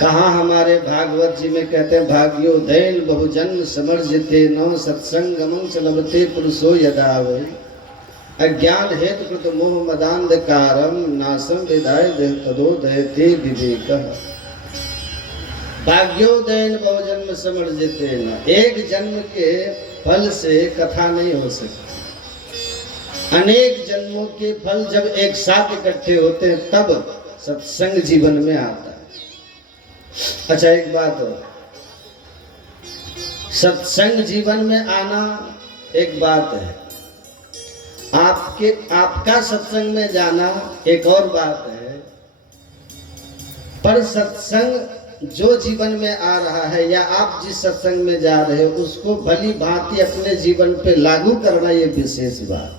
कहाँ हमारे भागवत जी में कहते हैं भाग्योदयन बहुजन समर्जिते नौ सत्संगमं च लभते पुरुषो यदा वै अज्ञान हेतु कृत मोह मदांधकारम नासम विदाय तदोदयते विवेकः। भाग्योदयन बहुजन्म समर्जिते न, एक जन्म के फल से कथा नहीं हो सकती। अनेक जन्मों के फल जब एक साथ इकट्ठे होते हैं तब सत्संग जीवन में आता है। अच्छा एक बात हो, सत्संग जीवन में आना एक बात है, आपका सत्संग में जाना एक और बात है। पर सत्संग जो जीवन में आ रहा है या आप जिस सत्संग में जा रहे हो उसको भली भांति अपने जीवन पे लागू करना ये विशेष बात।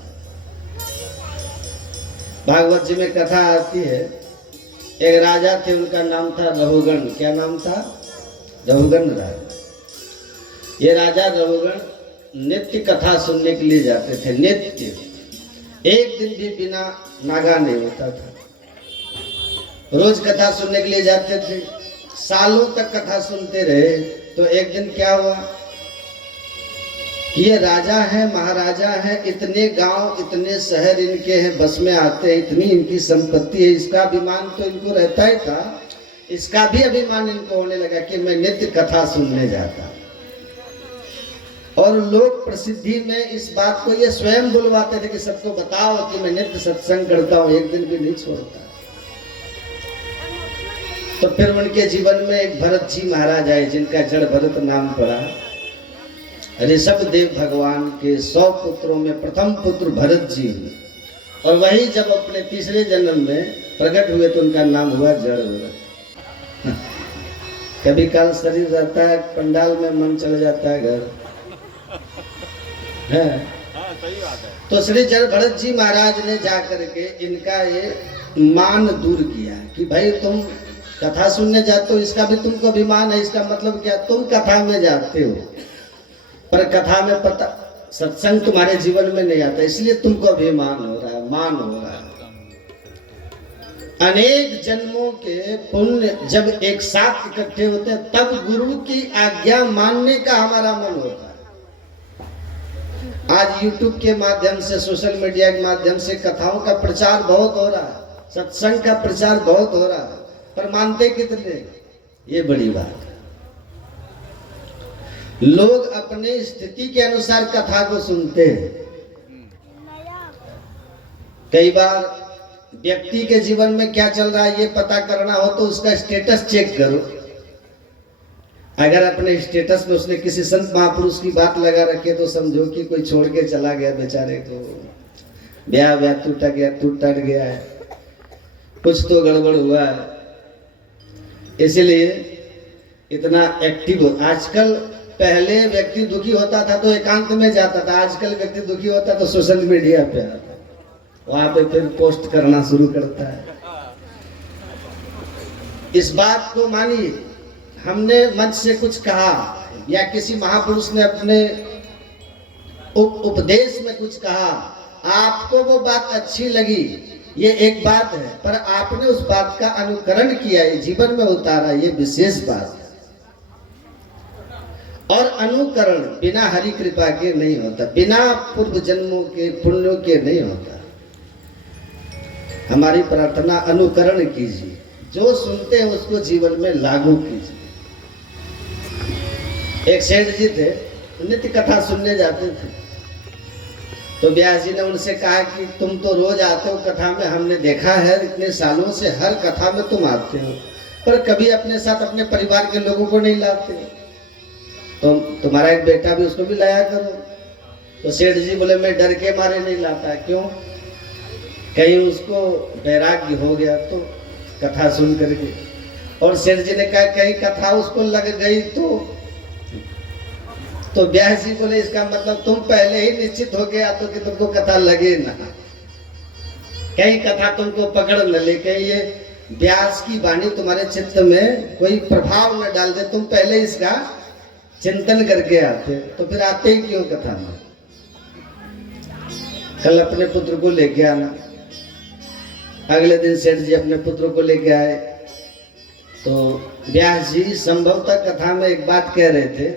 भागवत जी में कथा आती है, एक राजा थे, उनका नाम था रघुगण। क्या नाम था? रघुगण राजा। ये राजा रघुगण नित्य कथा सुनने के लिए जाते थे, नित्य, एक दिन भी बिना नागा नहीं होता था। रोज कथा सुनने के लिए जाते थे, सालों तक कथा सुनते रहे। तो एक दिन क्या हुआ कि ये राजा है, महाराजा है, इतने गांव इतने शहर इनके हैं, बस में आते हैं, इतनी इनकी संपत्ति है, इसका अभिमान तो इनको रहता ही था, इसका भी अभिमान इनको होने लगा कि मैं नित्य कथा सुनने जाता। और लोग प्रसिद्धि में इस बात को ये स्वयं बुलवाते थे कि सबको बताओ कि मैं नित्य सत्संग करता हूं, एक दिन भी नहीं छोड़ता। तो फिर उनके जीवन में एक भरत जी महाराज आए, जिनका जड़ भरत नाम पड़ा। ऋषभ देव भगवान के 100 पुत्रों में प्रथम पुत्र भरत जी, और वही जब अपने तीसरे जन्म में प्रकट हुए तो उनका नाम हुआ जड़ भरत। कभी काल शरीर रहता है पंडाल में, मन चला जाता है घर है। सही बात है। तो श्री जड़ भरत जी महाराज ने जाकर के इनका ये मान दूर किया कि भाई तुम कथा सुनने जाते हो, इसका भी तुमको अभिमान है। इसका मतलब क्या? तुम कथा में जाते हो पर कथा में पता सत्संग तुम्हारे जीवन में नहीं आता, इसलिए तुमको अभिमान हो रहा है, मान हो रहा है। अनेक जन्मों के पुण्य जब एक साथ इकट्ठे होते हैं तब गुरु की आज्ञा मानने का हमारा मन होता है। आज YouTube के माध्यम से, सोशल मीडिया के माध्यम से कथाओं का प्रचार बहुत हो रहा है, सत्संग का प्रचार बहुत हो रहा है, पर मानते कितने? ये बड़ी बात है। लोग अपने स्थिति के अनुसार कथा को सुनते हैं। कई बार व्यक्ति के जीवन में क्या चल रहा है ये पता करना हो तो उसका स्टेटस चेक करो। अगर अपने स्टेटस में उसने किसी संत महापुरुष की बात लगा रखी तो समझो कि कोई छोड़ के चला गया, बेचारे को ब्याह टूट गया है, कुछ तो गड़बड़ हुआ है, इसलिए इतना एक्टिव हो। आजकल पहले व्यक्ति दुखी होता था तो एकांत में जाता था, आजकल व्यक्ति दुखी होता तो सोशल मीडिया पे आता, वहां पे फिर पोस्ट करना शुरू करता है। इस बात को मानिए, हमने मंच से कुछ कहा या किसी महापुरुष ने अपने उपदेश में कुछ कहा, आपको वो बात अच्छी लगी, ये एक बात है, पर आपने उस बात का अनुकरण किया, ये जीवन में उतारा, ये विशेष बात है। और अनुकरण बिना हरि कृपा के नहीं होता, बिना पूर्व जन्मों के पुण्यों के नहीं होता। हमारी प्रार्थना अनुकरण कीजिए, जो सुनते हैं उसको जीवन में लागू कीजिए। एक सेठ जी थे, नित्य कथा सुनने जाते थे, तो व्यास जी ने उनसे कहा कि तुम तो रोज आते हो कथा में, हमने देखा है इतने सालों से हर कथा में तुम आते हो, पर कभी अपने साथ अपने परिवार के लोगों को नहीं लाते, तो तुम्हारा एक बेटा भी, उसको भी लाया करो। तो सेठ जी बोले मैं डर के मारे नहीं लाता। क्यों? कहीं उसको वैराग्य हो गया तो कथा सुन करके। और सेठ जी ने कहा कहीं कथा उसको लग गई तो व्यास जी बोले इसका मतलब तुम पहले ही निश्चित हो गया तो कि तुमको कथा लगे ना, कहीं कथा तुमको पकड़ न ले, कहीं ये व्यास की वाणी तुम्हारे चित्त में कोई प्रभाव न डाल दे, तुम पहले इसका चिंतन करके आते, तो फिर आते ही क्यों कथा में? कल अपने पुत्र को लेके आना। अगले दिन सेठ जी अपने पुत्र को लेके आए तो व्यास जी संभवतः कथा में एक बात कह रहे थे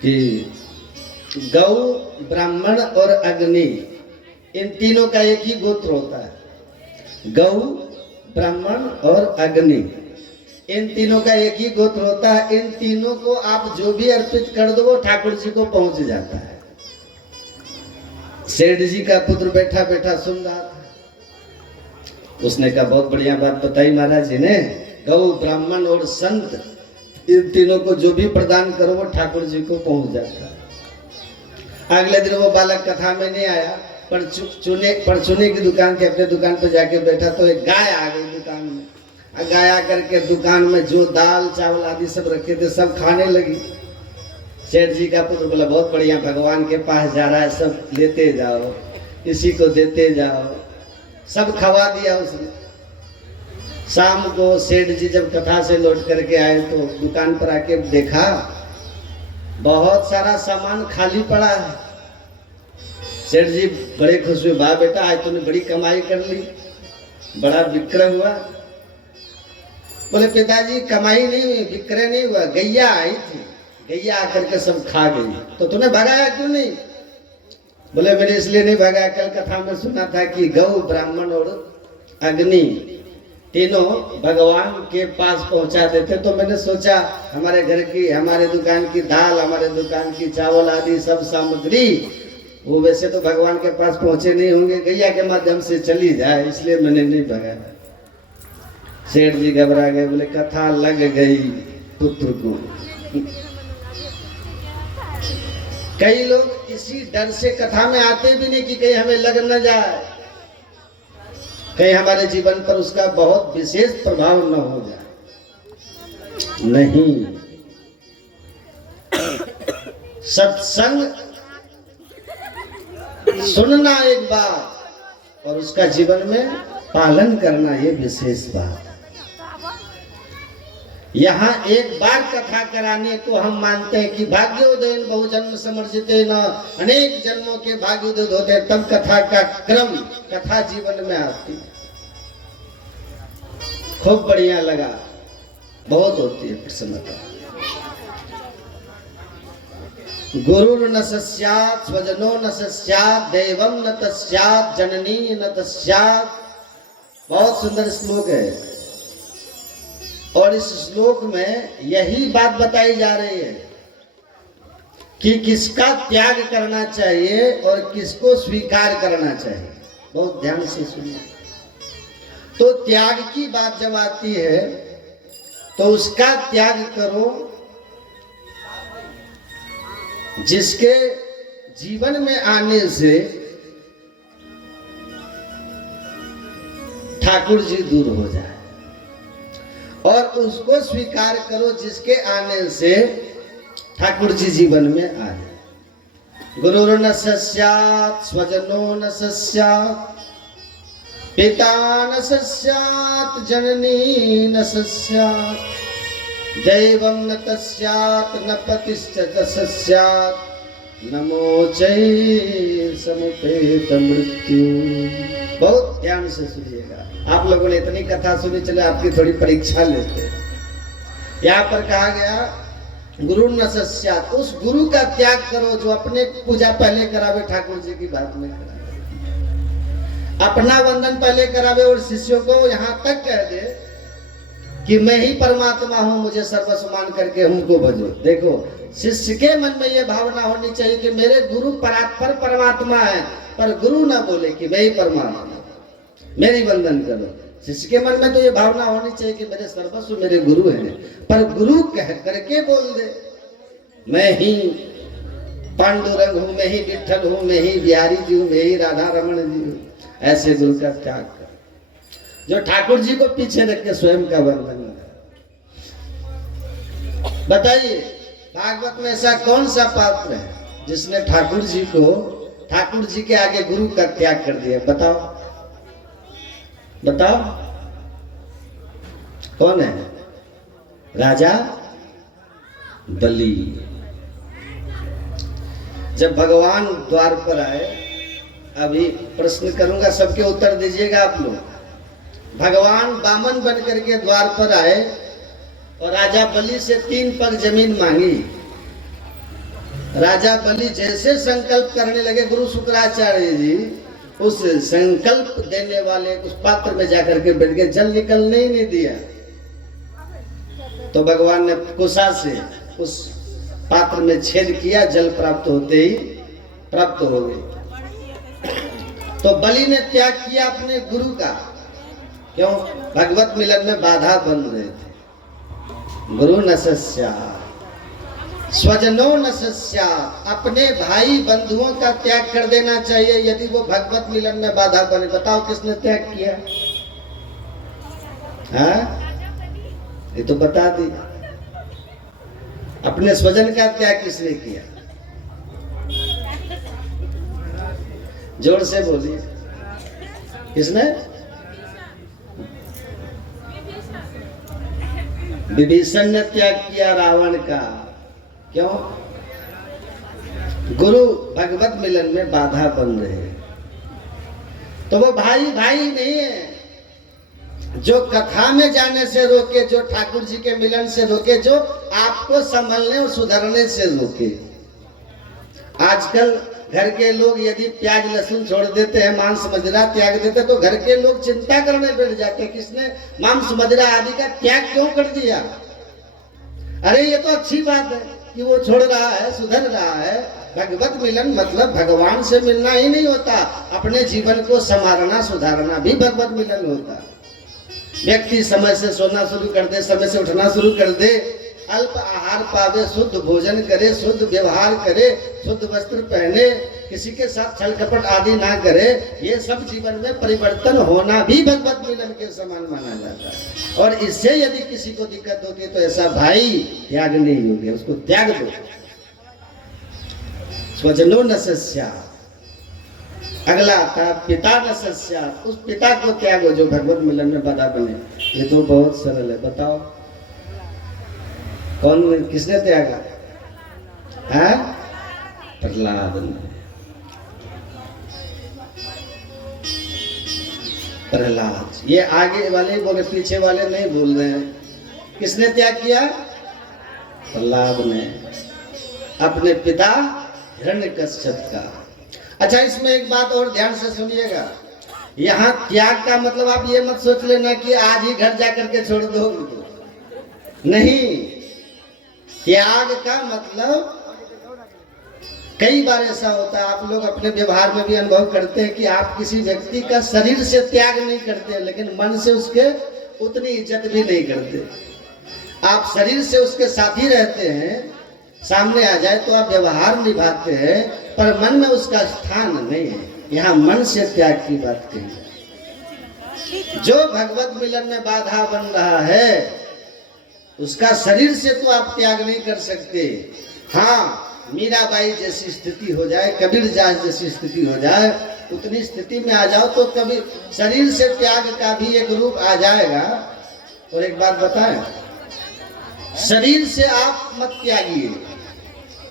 कि गौ, ब्राह्मण और अग्नि, इन तीनों का एक ही गोत्र होता है। गौ, ब्राह्मण और अग्नि, इन तीनों का एक ही गोत्र होता है। इन तीनों को आप जो भी अर्पित कर दो वो ठाकुर जी को पहुंच जाता है। सेठ जी का पुत्र बैठा बैठा सुन रहा था, उसने कहा बहुत बढ़िया बात बताई महाराज जी ने, गौ, ब्राह्मण और संत, इन तीनों को जो भी प्रदान करो वो ठाकुर जी को पहुंच जाता है। अगले दिन वो बालक कथा में नहीं आया, पर चूने की दुकान थी, अपने दुकान पे जाके बैठा तो एक गाय आ गई दुकान में। गाय आकर के दुकान में जो दाल चावल आदि सब रखे थे सब खाने लगी। सेठ जी का पुत्र बोला बहुत बढ़िया, भगवान के पास जा रहा है, सब लेते जाओ, इसी को देते जाओ। सब खवा दिया उसने। शाम को सेठ जी जब कथा से लौट करके आए तो दुकान पर आके देखा बहुत सारा सामान खाली पड़ा है। सेठ जी बड़े खुश हुए, वाह बेटा आज तूने बड़ी कमाई कर ली, बड़ा विक्रय हुआ। बोले पिताजी कमाई नहीं हुई, विक्रय नहीं हुआ, गैया आई थी, गैया आकर के सब खा गई, तो तूने भगाया क्यों नहीं? बोले मैंने इसलिए नहीं भगाया, कल कथा में सुना था कि गौ, ब्राह्मण और अग्नि तीनों भगवान के पास पहुंचा देते, तो मैंने सोचा हमारे घर की, हमारे दुकान की दाल, हमारे दुकान की चावल आदि सब सामग्री वो वैसे तो भगवान के पास पहुंचे नहीं होंगे, गैया के माध्यम से चली जाए, इसलिए मैंने नहीं भगाया। सेठ जी घबरा गए, बोले कथा लग गई पुत्र को। कई लोग इसी डर से कथा में आते भी नहीं कि कहीं हमें लग न जाए, कहीं हमारे जीवन पर उसका बहुत विशेष प्रभाव न हो जाए। नहीं, सत्संग सुनना एक बात और उसका जीवन में पालन करना ये विशेष बात है। यहाँ एक बार कथा कराने को हम मानते हैं कि भाग्योदयन बहुजन्म समर्जितेन, अनेक जन्मों के भाग्योदय होते हैं, तब कथा का क्रम, कथा जीवन में आती है। खूब बढ़िया लगा, बहुत होती है प्रसन्नता। गुरु न सस्यात्, स्वजनो न सस्यात्, दैवम न तस्यात्, जननी न तस्यात्। बहुत सुंदर श्लोक है और इस श्लोक में यही बात बताई जा रही है कि किसका त्याग करना चाहिए और किसको स्वीकार करना चाहिए। बहुत ध्यान से सुनिए। तो त्याग की बात जब आती है तो उसका त्याग करो जिसके जीवन में आने से ठाकुर जी दूर हो जाए, और उसको स्वीकार करो जिसके आने से ठाकुर जी जीवन में आ जाए। गुरु न सस्यात्, स्वजनो न सस्यात्, पिता न सस्यात्, जननी न सस्यात्, दैवं न तस्यात्, न पतिश्च तस्यात्, नमोचै समुपेत मृत्यु। बहुत ध्यान से सुनिएगा। आप लोगों ने इतनी कथा सुनी, चले आपकी थोड़ी परीक्षा लेते हैं। यहाँ पर कहा गया गुरु न सस्यात्, उस गुरु का त्याग करो जो अपने पूजा पहले करावे, ठाकुर जी की बात में करावे, अपना वंदन पहले करावे और शिष्यों को यहाँ तक कह दे कि मैं ही परमात्मा हूं, मुझे सर्वस्व मान करके हमको भजो। देखो, शिष्य के मन में यह भावना होनी चाहिए कि मेरे गुरु परात्पर परमात्मा है, पर गुरु ना बोले कि मैं ही परमात्मा, मेरी वंदन करो। शिष्य के मन में तो ये भावना होनी चाहिए कि मेरे सर्वस्व मेरे गुरु हैं, पर गुरु कह करके बोल दे मैं ही पांडुरंग हूं, मैं ही विठ्ठल हूं, मैं ही बिहारी जी हूं, मैं ही राधा रमण जी हूं। ऐसे गुरु का त्याग कर जो ठाकुर जी को पीछे रख के स्वयं का वंदन करे। बताइए भागवत में ऐसा कौन सा पात्र है जिसने ठाकुर जी को, ठाकुर जी के आगे गुरु का त्याग कर दिया? बताओ बताओ, कौन है? राजा बलि। जब भगवान द्वार पर आए, अभी प्रश्न करूंगा, सबके उत्तर दीजिएगा आप लोग। भगवान वामन बन करके द्वार पर आए और राजा बलि से 3 पग जमीन मांगी। राजा बलि जैसे संकल्प करने लगे, गुरु शुक्राचार्य जी उस संकल्प देने वाले उस पात्र में जाकर के बैठ गए, जल निकलने ही नहीं दिया। तो भगवान ने कुशा से उस पात्र में छेद किया, जल प्राप्त होते ही प्राप्त हो गई। तो बलि ने त्याग किया अपने गुरु का, क्यों? भगवत मिलन में बाधा बन रहे थे। गुरु न सस्या स्वजनो न सस्या, अपने भाई बंधुओं का त्याग कर देना चाहिए यदि वो भगवत मिलन में बाधा बने। बताओ किसने त्याग किया? हाँ, ये तो बता दी। अपने स्वजन का त्याग किसने किया? जोर से बोलिए, किसने? विभीषण ने त्याग किया रावण का, क्यों? गुरु भगवत मिलन में बाधा बन रहे हैं। तो वो भाई भाई नहीं है जो कथा में जाने से रोके, जो ठाकुर जी के मिलन से रोके, जो आपको संभलने और सुधरने से रोके। आजकल घर के लोग यदि प्याज लहसुन छोड़ देते हैं, मांस मदिरा त्याग देते, तो घर के लोग चिंता करने बैठ जाते हैं, किसने मांस मदिरा आदि का त्याग क्यों कर दिया? अरे ये तो अच्छी बात है कि वो छोड़ रहा है, सुधर रहा है। भगवत मिलन मतलब भगवान से मिलना ही नहीं होता, अपने जीवन को संवारना सुधारना भी भगवत मिलन होता। व्यक्ति समय से सोना शुरू कर दे, समय से उठना शुरू कर दे, अल्प आहार पावे, शुद्ध भोजन करे, शुद्ध व्यवहार करे, शुद्ध वस्त्र पहने, किसी के साथ छल कपट आदि ना करे, ये सब जीवन में परिवर्तन होना भी भगवत मिलन के समान माना जाता है। और इससे यदि किसी को दिक्कत होती है तो ऐसा भाई त्याग नहीं होगी, उसको त्याग दो। स्वजनो न सस्या, अगला आता पिता न सस्या, उस पिता को त्यागो जो भगवत मिलन में बाधा बने। ये तो बहुत सरल है, बताओ कौन किसने त्यागा? है प्रहलाद ने। प्रहलाद, ये आगे वाले बोले, पीछे वाले नहीं बोल रहे हैं। किसने त्याग किया? प्रहलाद ने, अपने पिता हिरण्यकश्यप का। अच्छा, इसमें एक बात और ध्यान से सुनिएगा। यहाँ त्याग का मतलब आप ये मत सोच लेना कि आज ही घर जाकर के छोड़ दो, नहीं। त्याग का मतलब कई बार ऐसा होता है, आप लोग अपने व्यवहार में भी अनुभव करते हैं कि आप किसी व्यक्ति का शरीर से त्याग नहीं करते, लेकिन मन से उसके उतनी इज्जत भी नहीं करते। आप शरीर से उसके साथी रहते हैं, सामने आ जाए तो आप व्यवहार निभाते हैं, पर मन में उसका स्थान नहीं है। यहाँ मन से त्याग की बात कही। जो भगवत मिलन में बाधा बन रहा है उसका शरीर से तो आप त्याग नहीं कर सकते। हाँ, मीराबाई जैसी स्थिति हो जाए, कबीर दास जैसी स्थिति हो जाए, उतनी स्थिति में आ जाओ तो कभी शरीर से त्याग का भी एक रूप आ जाएगा। और एक बात बताएं, शरीर से आप मत त्यागिए,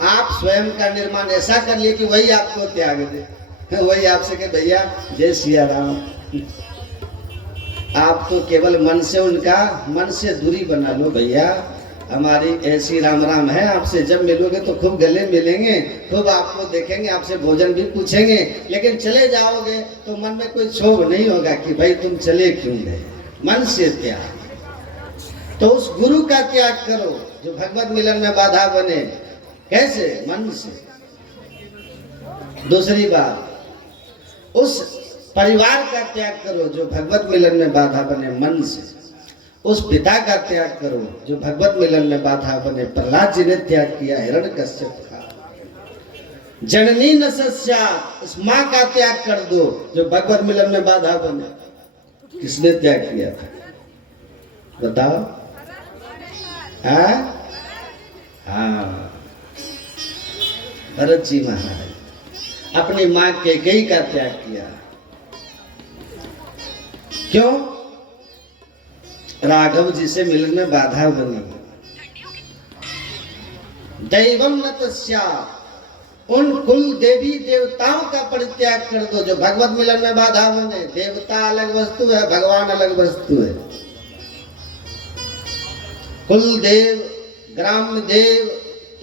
आप स्वयं का निर्माण ऐसा कर लिए कि वही आपको त्याग दे, वही आपसे कहे भैया जय सिया राम। आप तो केवल मन से उनका, मन से दूरी बना लो, भैया हमारी ऐसी राम राम है, आपसे जब मिलोगे तो खूब गले मिलेंगे, खूब आपको देखेंगे, आपसे भोजन भी पूछेंगे, लेकिन चले जाओगे तो मन में कोई क्षोभ नहीं होगा कि भाई तुम चले क्यों गए। मन से त्याग। तो उस गुरु का त्याग करो जो भगवत मिलन में बाधा बने। कैसे? मन से। दूसरी बात, उस परिवार का त्याग करो जो भगवत मिलन में बाधा बने, मन से। उस पिता का त्याग करो जो भगवत मिलन में बाधा बने। प्रहलाद जी ने त्याग किया हिरण्यकश्यप का। जननी न सस्या, उस माँ का त्याग कर दो जो भगवत मिलन में बाधा बने। किसने त्याग किया था बताओ? हाँ, भरत जी महाराज अपनी माँ कैकेयी का त्याग किया। क्यों? राघव जी से मिलन में बाधा बनी। दैवम न तस्या, उन कुल देवी देवताओं का परित्याग कर दो जो भगवत मिलन में बाधा बने। देवता अलग वस्तु है, भगवान अलग वस्तु है। कुल देव, ग्राम देव,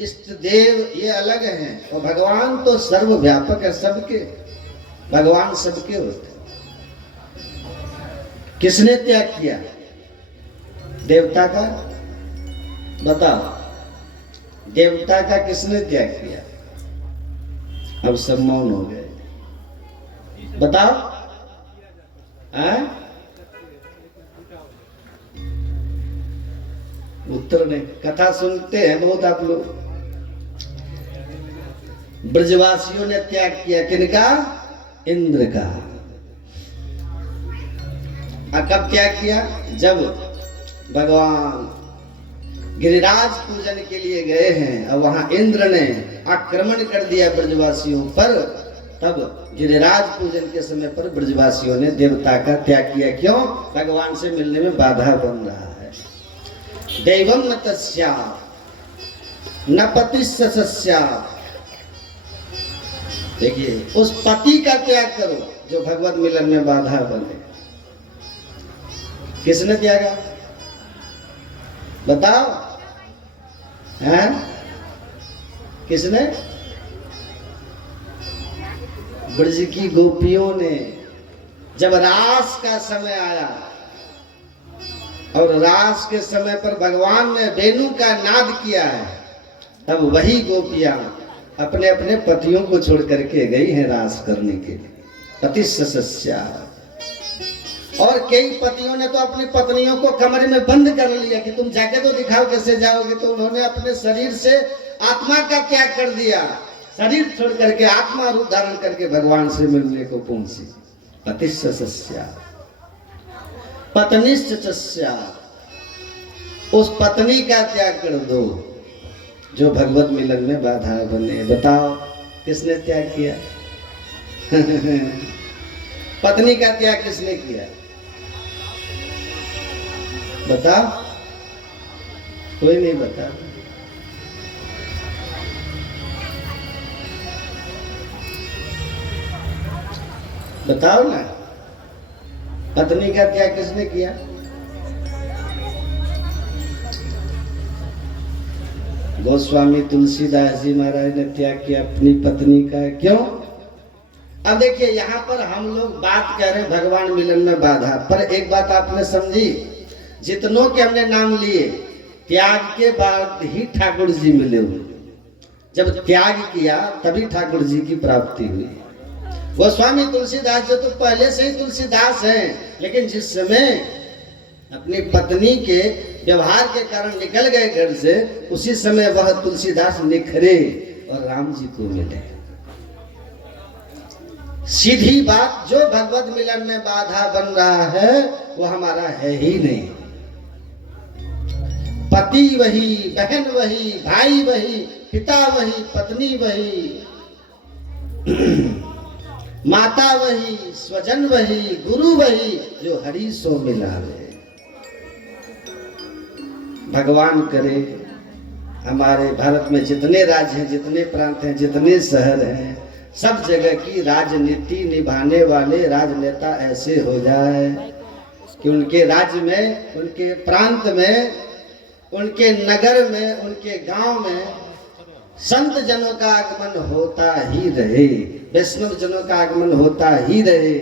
इष्ट देव ये अलग हैं, और भगवान तो सर्वव्यापक है, सबके भगवान सबके होते हैं। किसने त्याग किया देवता का? बताओ, देवता का किसने त्याग किया? अब सब मौन हो गए। बताओ, उत्तर नहीं। कथा सुनते हैं बहुत आप लोग। ब्रजवासियों ने त्याग किया, किनका? इंद्र का। कब त्याग किया? जब भगवान गिरिराज पूजन के लिए गए हैं और वहां इंद्र ने आक्रमण कर दिया ब्रजवासियों पर, तब गिरिराज पूजन के समय पर ब्रजवासियों ने देवता का त्याग किया। क्यों? भगवान से मिलने में बाधा बन रहा है। दैवम न तस्या न पतिस्य सस्या। देखिए, उस पति का त्याग करो जो भगवत मिलन में बाधा बने। किसने त्यागा? बताओ, हैं? किसने? ब्रज की गोपियों ने। जब रास का समय आया और रास के समय पर भगवान ने वेणु का नाद किया है, तब वही गोपियां अपने अपने पतियों को छोड़ करके गई हैं रास करने के लिए। पतिस्सस्या। और कई पतियों ने तो अपनी पत्नियों को कमरे में बंद कर लिया कि तुम जाके तो दिखाओ कैसे जाओगे। तो उन्होंने अपने शरीर से आत्मा का त्याग कर दिया, शरीर छोड़ करके आत्मा रूप धारण करके भगवान से मिलने को पहुंची। पतिस्सस्या पत्नीश्चस्या। उस पत्नी का त्याग कर दो जो भगवत मिलन में बाधा बने। बताओ, किसने त्याग किया? पत्नी का त्याग किसने किया? बता, कोई नहीं बता। बताओ ना, पत्नी का त्याग किसने किया? गोस्वामी तुलसीदास जी महाराज ने त्याग किया अपनी पत्नी का। क्यों? अब देखिए, यहाँ पर हम लोग बात कर रहे हैं भगवान मिलन में बाधा, पर एक बात आपने समझी, जितनों के हमने नाम लिए त्याग के बाद ही ठाकुर जी मिले हुए। जब त्याग किया तभी ठाकुर जी की प्राप्ति हुई। गोस्वामी तुलसीदास जो तो पहले से ही तुलसीदास हैं, लेकिन जिस समय अपनी पत्नी के व्यवहार के कारण निकल गए घर से, उसी समय वह तुलसीदास निखरे और राम जी को मिले। सीधी बात, जो भगवत मिलन में बाधा बन रहा है वो हमारा है ही नहीं। पति वही, बहन वही, भाई वही, पिता वही, पत्नी वही, माता वही, स्वजन वही, गुरु वही, जो हरि सो मिलावे। भगवान करे हमारे भारत में जितने राज्य हैं, जितने प्रांत हैं, जितने शहर हैं, सब जगह की राजनीति निभाने वाले राजनेता ऐसे हो जाए कि उनके राज्य में, उनके प्रांत में, उनके नगर में, उनके गांव में संत जनों का आगमन होता ही रहे, वैष्णव जनों का आगमन होता ही रहे।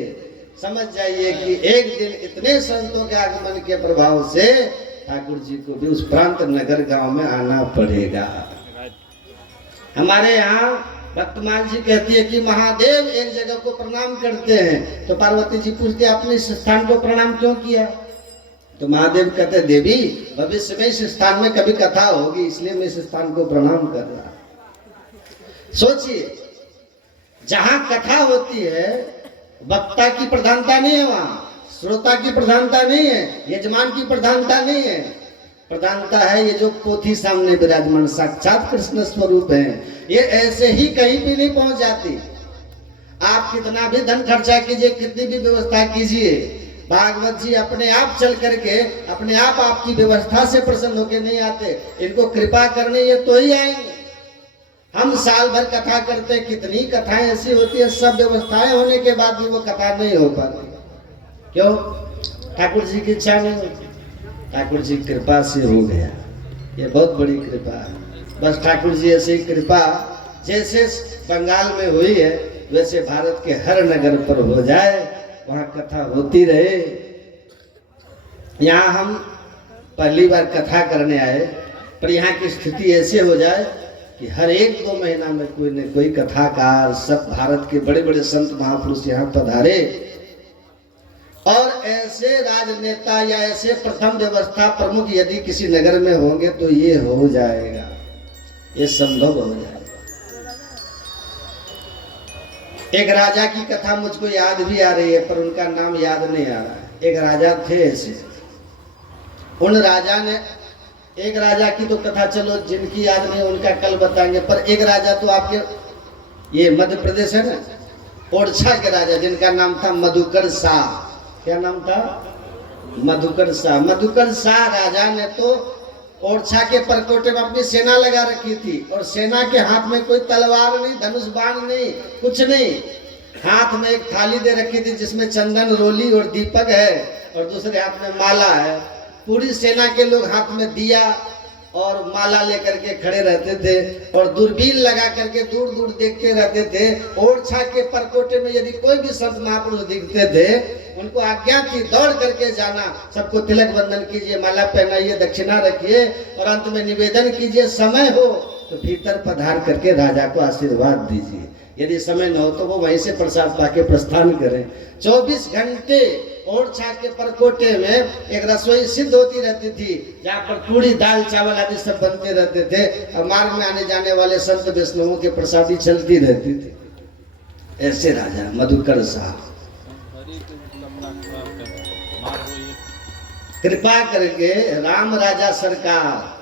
समझ जाइए कि एक दिन इतने संतों के आगमन के प्रभाव से ठाकुर जी को भी उस प्रांत नगर गांव में आना पड़ेगा। हमारे यहाँ भक्तमाल जी कहती है कि महादेव एक जगह को प्रणाम करते हैं, तो पार्वती जी पूछते आपने इस स्थान को प्रणाम क्यों किया? तो महादेव कहते देवी, भविष्य में इस स्थान में कभी कथा होगी, इसलिए मैं इस स्थान को प्रणाम कर रहा। सोचिए, जहां कथा होती है वक्ता की प्रधानता नहीं है, वहां श्रोता की प्रधानता नहीं है, यजमान की प्रधानता नहीं है, प्रधानता है ये जो पोथी सामने विराजमान साक्षात कृष्ण स्वरूप है। ये ऐसे ही कहीं भी नहीं पहुंच जाती। आप कितना भी धन खर्चा कीजिए, कितनी भी व्यवस्था कीजिए, भागवत जी अपने आप चल करके अपने आप आपकी व्यवस्था से प्रसन्न होकर नहीं आते। इनको कृपा करने ये तो ही आएंगे। हम साल भर कथा करते, कितनी कथाएं ऐसी होती है, सब व्यवस्थाएं होने के बाद भी वो कथा नहीं हो पाती। क्यों? ठाकुर जी की इच्छा नहीं होती, ठाकुर जी की कृपा से हो गया। ये बहुत बड़ी कृपा है। बस ठाकुर जी ऐसी कृपा जैसे बंगाल में हुई है वैसे भारत के हर नगर पर हो जाए, वहां कथा होती रहे। यहाँ हम पहली बार कथा करने आए, पर यहाँ की स्थिति ऐसे हो जाए कि हर 1-2 महीना में कोई न कोई कथाकार, सब भारत के बड़े बड़े संत महापुरुष यहाँ पधारे, और ऐसे राजनेता या ऐसे प्रथम व्यवस्था प्रमुख यदि किसी नगर में होंगे तो ये हो जाएगा, ये संभव हो जाएगा। एक राजा की कथा मुझको याद भी आ रही है, पर उनका नाम याद नहीं आ रहा है। एक राजा थे ऐसे, उन राजा ने, एक राजा की तो कथा चलो जिनकी याद नहीं उनका कल बताएंगे, पर एक राजा तो आपके ये मध्य प्रदेश है ना, ओरछा के राजा जिनका नाम था मधुकर शाह। क्या नाम था? मधुकर शाह। मधुकर शाह राजा ने तो ओरछा के परकोटे में अपनी सेना लगा रखी थी, और सेना के हाथ में कोई तलवार नहीं, धनुष बाण नहीं, कुछ नहीं। हाथ में एक थाली दे रखी थी जिसमें चंदन, रोली और दीपक है, और दूसरे हाथ में माला है। पूरी सेना के लोग हाथ में दिया और माला लेकर के खड़े रहते थे, और दूरबीन लगा करके दूर दूर देखते रहते थे। ओरछा के परकोटे में यदि कोई भी संत महापुरुष दिखते थे, उनको आज्ञा थी दौड़ करके जाना, सबको तिलक बंधन कीजिए, माला पहनाइए, दक्षिणा रखिए, और अंत में निवेदन कीजिए, समय हो तो भीतर पधार करके राजा को आशीर्वाद दीजिए। यदि समय न हो तो वो वहीं से प्रसाद पाके प्रस्थान करें। 24 घंटे ओरछा के परकोटे में एक रसोई सिद्ध होती रहती थी, जहाँ पर पूरी दाल चावल आदि सब बनते रहते थे, और मार्ग में आने जाने वाले संत वैष्णवों के प्रसादी चलती रहती थी। ऐसे राजा मधुकर शाह कृपा करके राम राजा सरकार,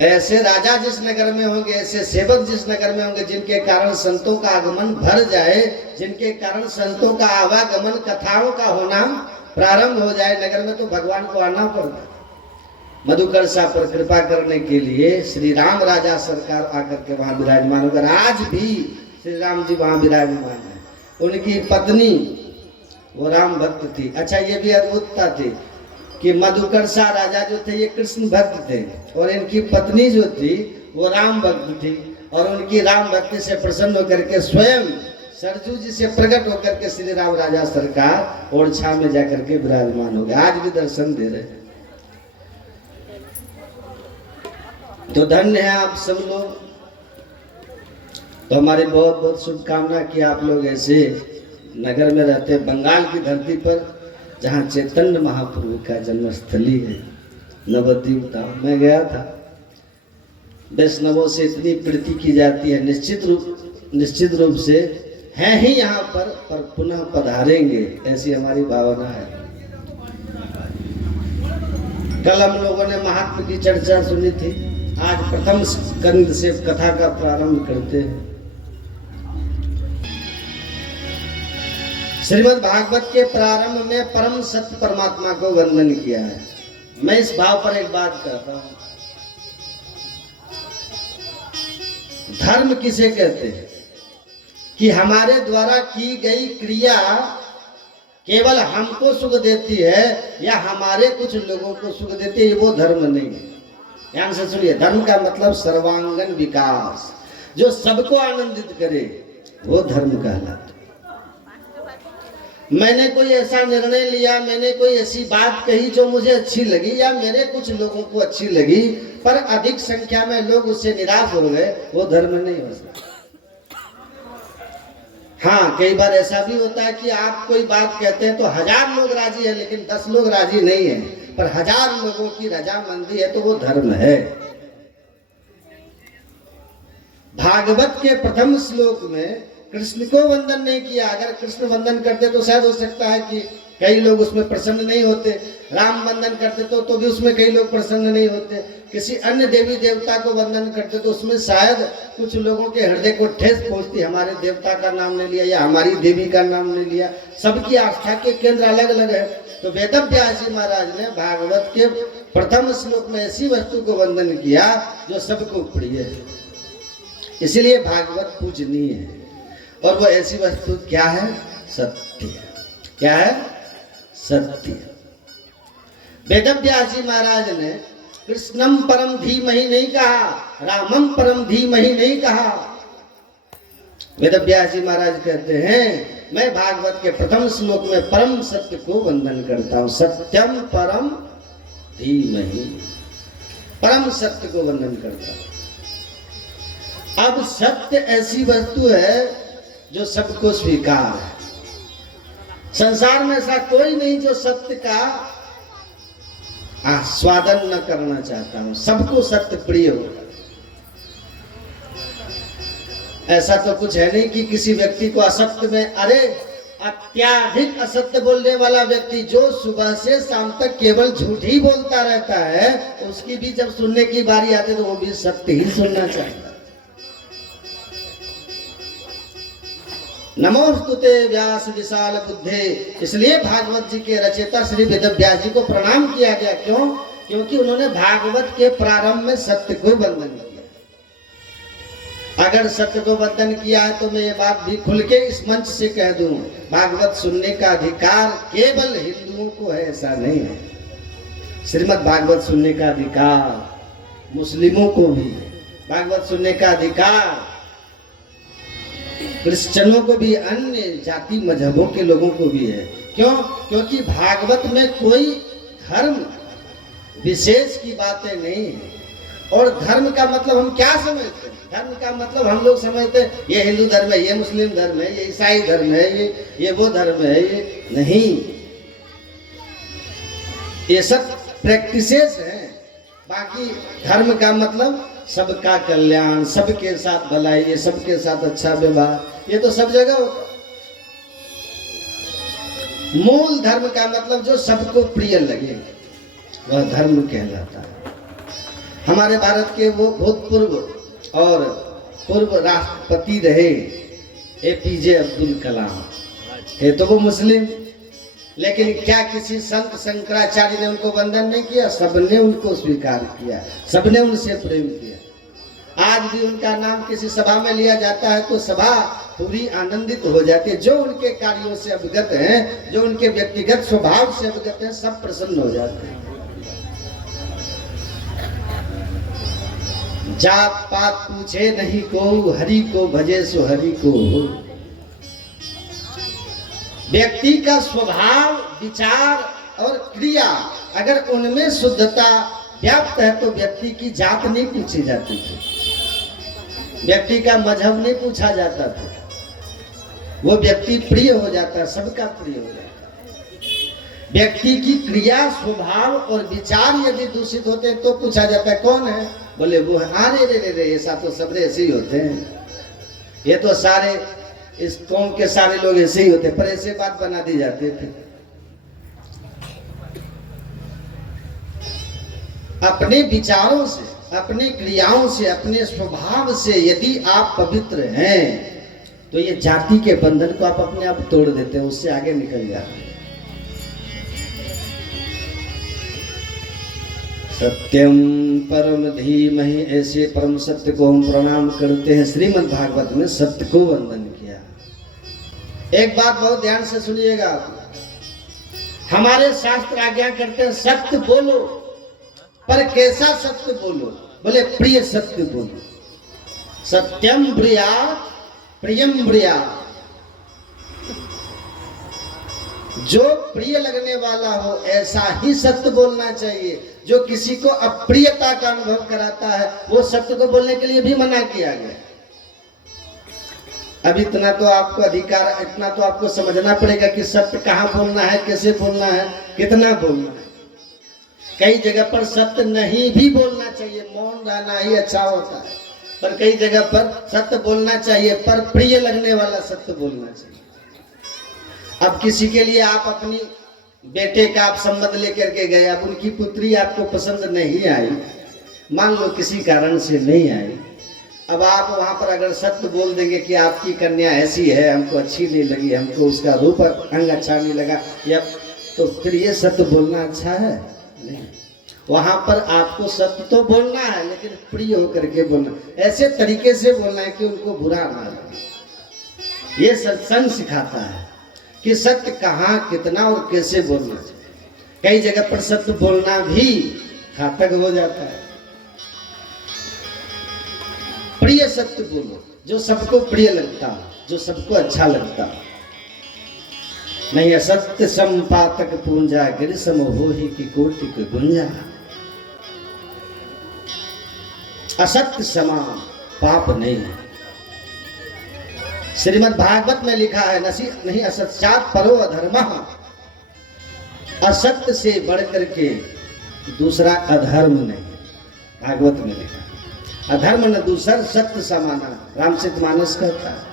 ऐसे राजा जिस नगर में होंगे, ऐसे सेवक जिस नगर में होंगे, जिनके कारण संतों का आगमन भर जाए, जिनके कारण संतों का आवागमन, कथाओं का होना प्रारंभ हो जाए नगर में, तो भगवान को आना पड़ता। मधुकर शाह पर कृपा करने के लिए श्री राम राजा सरकार आकर के वहां विराजमान होकर, आज भी श्री राम जी वहां विराजमान है। उनकी पत्नी वो राम भक्त थी। अच्छा, ये भी अद्भुतता थी कि मधुकर शाह राजा जो थे ये कृष्ण भक्त थे, और इनकी पत्नी जो थी वो राम भक्त थी, और उनकी राम भक्ति से प्रसन्न होकर के स्वयं सरजू जी से प्रकट होकर के श्री राम राजा सरकार ओरछा में जाकर के विराजमान हो गए। आज भी दर्शन दे रहे हैं। तो धन्य है आप सब लोग। तो हमारी बहुत बहुत शुभकामना कि आप लोग ऐसे नगर में रहते, बंगाल की धरती पर जहाँ चैतन्य महाप्रभु का जन्मस्थली है, नवद्वीप धाम। मैं गया था। वैष्णवों से इतनी प्रीति की जाती है, निश्चित रूप से हैं ही यहाँ पर पुनः पधारेंगे, ऐसी हमारी भावना है। कल हम लोगों ने महात्मा की चर्चा सुनी थी, आज प्रथम स्कंद से कथा का प्रारंभ करते हैं। श्रीमद् भागवत के प्रारंभ में परम सत्य परमात्मा को वंदन किया है। मैं इस भाव पर एक बात कहता हूं, धर्म किसे कहते हैं? कि हमारे द्वारा की गई क्रिया केवल हमको सुख देती है या हमारे कुछ लोगों को सुख देती है, वो धर्म नहीं है। ध्यान से सुनिए, धर्म का मतलब सर्वांगन विकास, जो सबको आनंदित करे, वो धर्म कहलाता। मैंने कोई ऐसा निर्णय लिया, मैंने कोई ऐसी बात कही जो मुझे अच्छी लगी या मेरे कुछ लोगों को अच्छी लगी, पर अधिक संख्या में लोग उससे निराश हो गए, वो धर्म नहीं हो सकता। हाँ, कई बार ऐसा भी होता है कि आप कोई बात कहते हैं तो 1000 लोग राजी है, लेकिन 10 लोग राजी नहीं है, पर 1000 लोगों की रजामंदी है, तो वो धर्म है। भागवत के प्रथम श्लोक में कृष्ण को वंदन नहीं किया। अगर कृष्ण वंदन करते तो शायद हो सकता है कि कई लोग उसमें प्रसन्न नहीं होते। राम वंदन करते तो भी उसमें कई लोग प्रसन्न नहीं होते। किसी अन्य देवी देवता को वंदन करते तो उसमें शायद कुछ लोगों के हृदय को ठेस पहुंचती, हमारे देवता का नाम नहीं लिया या हमारी देवी का नाम नहीं लिया। सबकी आस्था के केंद्र अलग अलग है। तो वेदव्यास जी महाराज ने भागवत के प्रथम श्लोक में ऐसी वस्तु को वंदन किया जो सबको प्रिय है। इसलिए भागवत पूजनीय है। और वो ऐसी वस्तु क्या है? सत्य। क्या है? सत्य। वेदव्यास जी महाराज ने कृष्णम परम धीमहि नहीं कहा, रामम परम धीमहि नहीं कहा। वेदव्यास जी महाराज कहते हैं मैं भागवत के प्रथम श्लोक में परम सत्य को वंदन करता हूं। सत्यम परम धीमहि, परम सत्य को वंदन करता हूं। अब सत्य ऐसी वस्तु है जो सबको स्वीकार है। संसार में ऐसा कोई नहीं जो सत्य का आस्वादन न करना चाहता हूं। सबको सत्य प्रिय होगा। ऐसा तो कुछ है नहीं कि किसी व्यक्ति को असत्य में, अरे अत्याधिक असत्य बोलने वाला व्यक्ति जो सुबह से शाम तक केवल झूठ ही बोलता रहता है, उसकी भी जब सुनने की बारी आती है तो वो भी सत्य ही सुनना चाहता है। नमोस्तुते व्यास विशाल बुद्धे। इसलिए भागवत जी के रचयिता श्री वेदव्यास जी को प्रणाम किया गया। क्यों? क्योंकि उन्होंने भागवत के प्रारंभ में सत्य को वंदन किया। अगर सत्य को वंदन किया है तो मैं ये बात भी खुल के इस मंच से कह दूं, भागवत सुनने का अधिकार केवल हिंदुओं को है, ऐसा नहीं है। श्रीमद् भागवत सुनने का अधिकार मुस्लिमों को भी है। भागवत सुनने का अधिकार क्रिश्चियनों को भी, अन्य जाति मजहबों के लोगों को भी है। क्यों? क्योंकि भागवत में कोई धर्म विशेष की बातें नहीं है। और धर्म का मतलब हम क्या समझते हैं? धर्म का मतलब हम लोग समझते हैं ये हिंदू धर्म है, ये मुस्लिम धर्म है, ये ईसाई धर्म है, ये वो धर्म है। ये नहीं, ये सब प्रैक्टिसेस हैं। बाकी धर्म का मतलब सबका कल्याण, सबके साथ भलाई, सबके साथ अच्छा व्यवहार, ये तो सब जगह होता है। मूल धर्म का मतलब जो सबको प्रिय लगे वह धर्म कहलाता है। हमारे भारत के वो भूतपूर्व और पूर्व राष्ट्रपति रहे APJ अब्दुल कलाम, है तो वो मुस्लिम, लेकिन क्या किसी संत शंकराचार्य ने उनको वंदन नहीं किया? सबने उनको स्वीकार किया, सबने उनसे प्रेम किया। आज भी उनका नाम किसी सभा में लिया जाता है तो सभा पूरी आनंदित हो जाती है। जो उनके कार्यों से अवगत हैं, जो उनके व्यक्तिगत स्वभाव से अवगत हैं, सब प्रसन्न हो जाते हैं। जात पात पूछे नहीं को, हरि को भजे सो हरि को। व्यक्ति का स्वभाव, विचार और क्रिया अगर उनमें शुद्धता व्याप्त है तो व्यक्ति की जात नहीं पूछी जाती थी, व्यक्ति का मजहब नहीं पूछा जाता था। वो व्यक्ति प्रिय हो जाता, सबका प्रिय हो जाता। व्यक्ति की क्रिया, स्वभाव और विचार यदि दूषित होते हैं तो पूछा जाता है कौन है? बोले वो है। अरे रे रे रे, ऐसा तो सब ऐसे ही होते हैं, ये तो सारे इस कौम के सारे लोग ऐसे ही होते हैं, पर ऐसे बात बना दी जाती है। फिर अपने विचारों से, अपने क्रियाओं से, अपने स्वभाव से यदि आप पवित्र हैं तो ये जाति के बंधन को आप अपने आप तोड़ देते हैं, उससे आगे निकल जाते हैं। सत्यम परम धीमहि, ऐसे परम सत्य को हम प्रणाम करते हैं। श्रीमद् भागवत में सत्य को वंदन किया। एक बात बहुत ध्यान से सुनिएगा, हमारे शास्त्र आज्ञा करते हैं सत्य बोलो, पर कैसा सत्य बोलो? बोले प्रिय सत्य बोलो। सत्यम प्रिया प्रियम प्रिया, जो प्रिय लगने वाला हो ऐसा ही सत्य बोलना चाहिए। जो किसी को अप्रियता का अनुभव कराता है वो सत्य को बोलने के लिए भी मना किया गया। अब इतना तो आपको अधिकार, इतना तो आपको समझना पड़ेगा कि सत्य कहाँ बोलना है, कैसे बोलना है, कितना बोलना है। कई जगह पर सत्य नहीं भी बोलना चाहिए, मौन रहना ही अच्छा होता है, पर कई जगह पर सत्य बोलना चाहिए, पर प्रिय लगने वाला सत्य बोलना चाहिए। अब किसी के लिए आप अपनी बेटे का आप संबंध लेकर के गए, अब उनकी पुत्री आपको पसंद नहीं आई, मान लो किसी कारण से नहीं आई, अब आप वहां पर अगर सत्य बोल देंगे कि आपकी कन्या ऐसी है, हमको अच्छी नहीं लगी, हमको उसका रूप अंग अच्छा नहीं लगा, या तो फिर ये सत्य बोलना अच्छा है? नहीं। वहां पर आपको सत्य तो बोलना है, लेकिन प्रिय होकर के बोलना, ऐसे तरीके से बोलना है कि उनको बुरा ना लगे। ये सत्संग सिखाता है कि सत्य कहाँ, कितना और कैसे बोलना चाहिए। कई जगह पर सत्य बोलना भी घातक हो जाता है। प्रिय सत्य बोलो, जो सबको प्रिय लगता, जो सबको अच्छा लगता। नहीं असत्य संपातक पूंजा, गिर सम होहि की कोटि के गुंजा। असत्य समान पाप नहीं है। श्रीमद् भागवत में लिखा है, नहीं असत्यात् परो अधर्मः, असत्य से बढ़कर के दूसरा अधर्म नहीं। भागवत में लिखा, अधर्म न दूसर सत्य समाना, रामचरितमानस कहता है।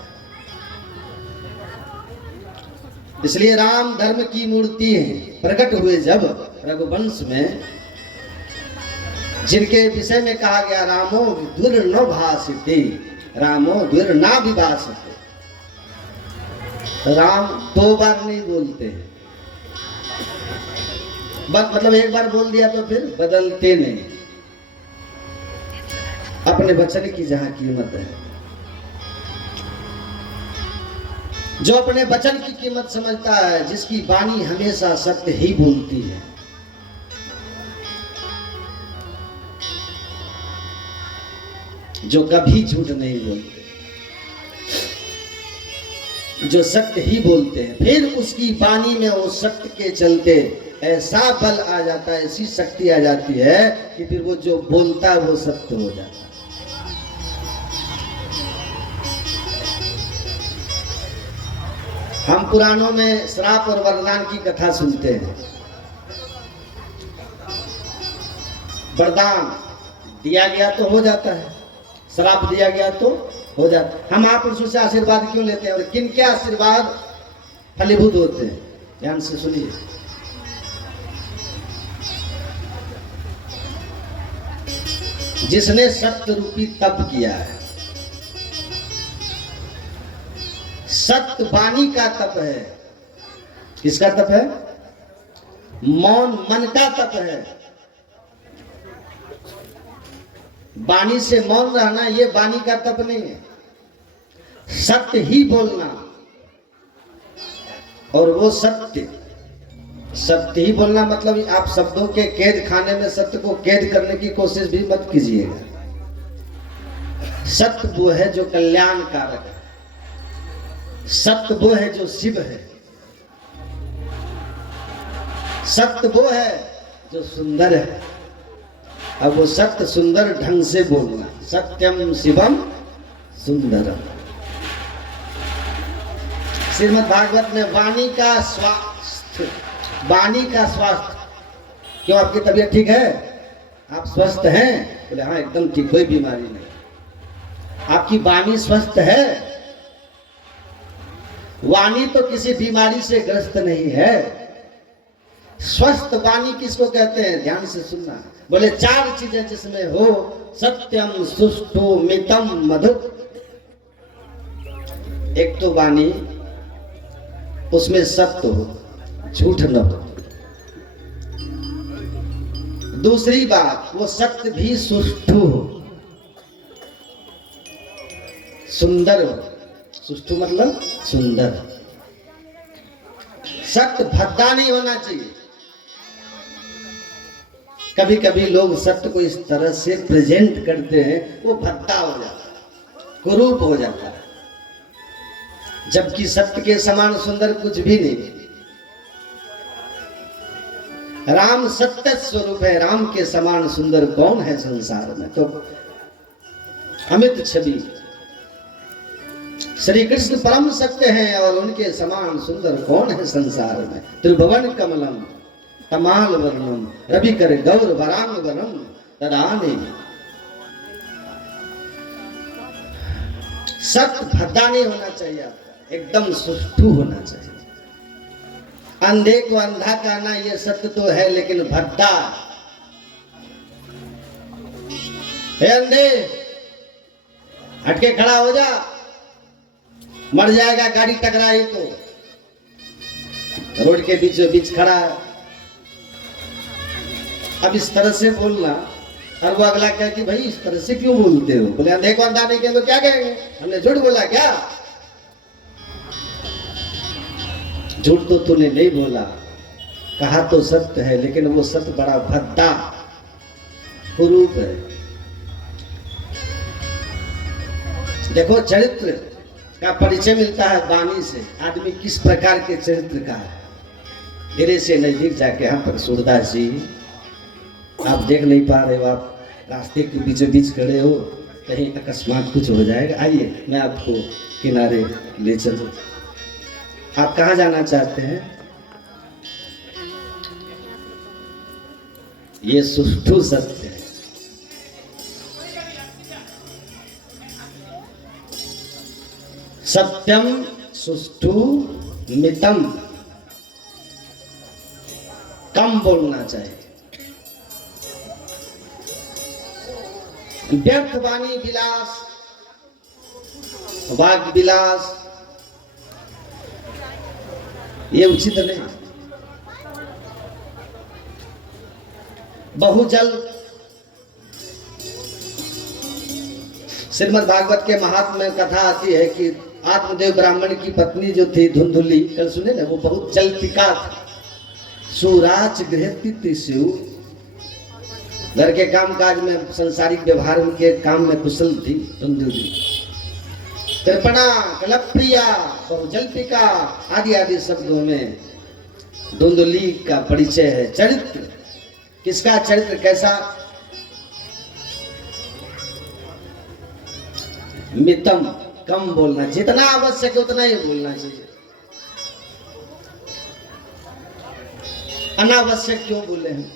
इसलिए राम धर्म की मूर्ति है। प्रकट हुए जब रघुवंश में, जिनके विषय में कहा गया रामो दुर न भाषते, रामो दुर ना विभाषते। राम 2 बार नहीं बोलते हैं, मतलब एक बार बोल दिया तो फिर बदलते नहीं। अपने वचन की जहां कीमत है, जो अपने वचन की कीमत समझता है, जिसकी वाणी हमेशा सत्य ही बोलती है, जो कभी झूठ नहीं बोलते, जो सत्य ही बोलते हैं, फिर उसकी वाणी में वो सत्य के चलते ऐसा बल आ जाता है, ऐसी शक्ति आ जाती है कि फिर वो जो बोलता है वो सत्य हो जाता है। हम पुराणों में श्राप और वरदान की कथा सुनते हैं। वरदान दिया गया तो हो जाता है, श्राप दिया गया तो हो जाता है। हम महापुरुषों से आशीर्वाद क्यों लेते हैं और किन के आशीर्वाद फलीभूत होते हैं? ध्यान से सुनिए। जिसने सत्य रूपी तप किया है, सत्य वाणी का तप है। किसका तप है? मौन मन का तप है। वाणी से मौन रहना ये वाणी का तप नहीं है, सत्य ही बोलना। और वो सत्य ही बोलना मतलब आप शब्दों के कैद खाने में सत्य को कैद करने की कोशिश भी मत कीजिएगा। सत्य वो है जो कल्याण कारक है, सत्य वो है जो शिव है, सत्य वो है जो सुंदर है। अब वो सत्य सुंदर ढंग से बोलना, सत्यम शिवम सुंदरम। श्रीमद् भागवत में वाणी का स्वास्थ्य, वाणी का स्वास्थ्य। क्यों, आपकी तबीयत ठीक है? आप स्वस्थ हैं? बोले हाँ एकदम ठीक, कोई बीमारी नहीं। आपकी वाणी स्वस्थ है? वाणी तो किसी बीमारी से ग्रस्त नहीं है। स्वस्थ वाणी किसको कहते हैं? ध्यान से सुनना। बोले 4 चीजें जिसमें हो, सत्यम सुष्ठु मितम मधुर। एक तो वाणी, उसमें सत्य हो, झूठ न हो। दूसरी बात, वो सत्य भी सुष्ठु हो, सुंदर हो। सुष्ठु मतलब सुंदर। सत्य भद्दा नहीं होना चाहिए। कभी कभी लोग सत्य को इस तरह से प्रेजेंट करते हैं, वो भद्दा हो जाता है, कुरूप हो जाता है, जबकि सत्य के समान सुंदर कुछ भी नहीं। राम सत्य स्वरूप है, राम के समान सुंदर कौन है संसार में? तो अमित छवि श्री कृष्ण परम सत्य हैं, और उनके समान सुंदर कौन है संसार में? त्रिभुवन कमलम तमाल वर्णम रवि कर गौर वरांग वरम तदाने। सत्य भद्दा नहीं होना चाहिए, एकदम सुष्ठु होना चाहिए। अंधे को अंधा कहना ये सत्य तो है, लेकिन भद्दा। हे अंधे, हटके खड़ा हो जा, मर जाएगा गाड़ी टकराई तो। रोड के बीचों बीच खड़ा है। अब इस तरह से बोलना, और वो अगला कहे कि भाई इस तरह से क्यों बोलते हो? बोले अंधे को अंधा नहीं कहेंगे तो क्या कहेंगे? हमने झूठ बोला क्या? झूठ तो तूने नहीं बोला, कहा तो सत्य है, लेकिन वो सत्य बड़ा भद्दा कुरूप है। देखो, चरित्र का परिचय मिलता है वाणी से, आदमी किस प्रकार के चरित्र का है। धीरे से नजदीक जाके हम पर सूरदास जी, आप देख नहीं पा रहे हो, आप रास्ते के बीचों बीच खड़े हो, कहीं अकस्मात कुछ हो जाएगा, आइए मैं आपको किनारे ले चलूं। आप कहाँ जाना चाहते हैं? ये सुष्ठु सत्य है। सत्यम सुष्ठु मितम, कम बोलना चाहिए। व्यर्थ वाणी विलास, वाग विलास, ये उचित नहीं। बहुजल, श्रीमद् भागवत के महात्म्य में कथा आती है कि आत्मदेव ब्राह्मण की पत्नी जो थी धुंधुली, कल सुने ना, वो बहुत जलपिका थी। सुराज गृहती शिव, घर के काम काज में, संसारिक व्यवहार के काम में कुशल थी धुंधुली। कृपणा, कलप्रिया, बहुजल्पिका आदि आदि शब्दों में धुंधुली का परिचय है। चरित्र, किसका चरित्र कैसा? मितम, कम बोलना, जितना आवश्यक है उतना ही बोलना चाहिए। अनावश्यक क्यों बोले हैं?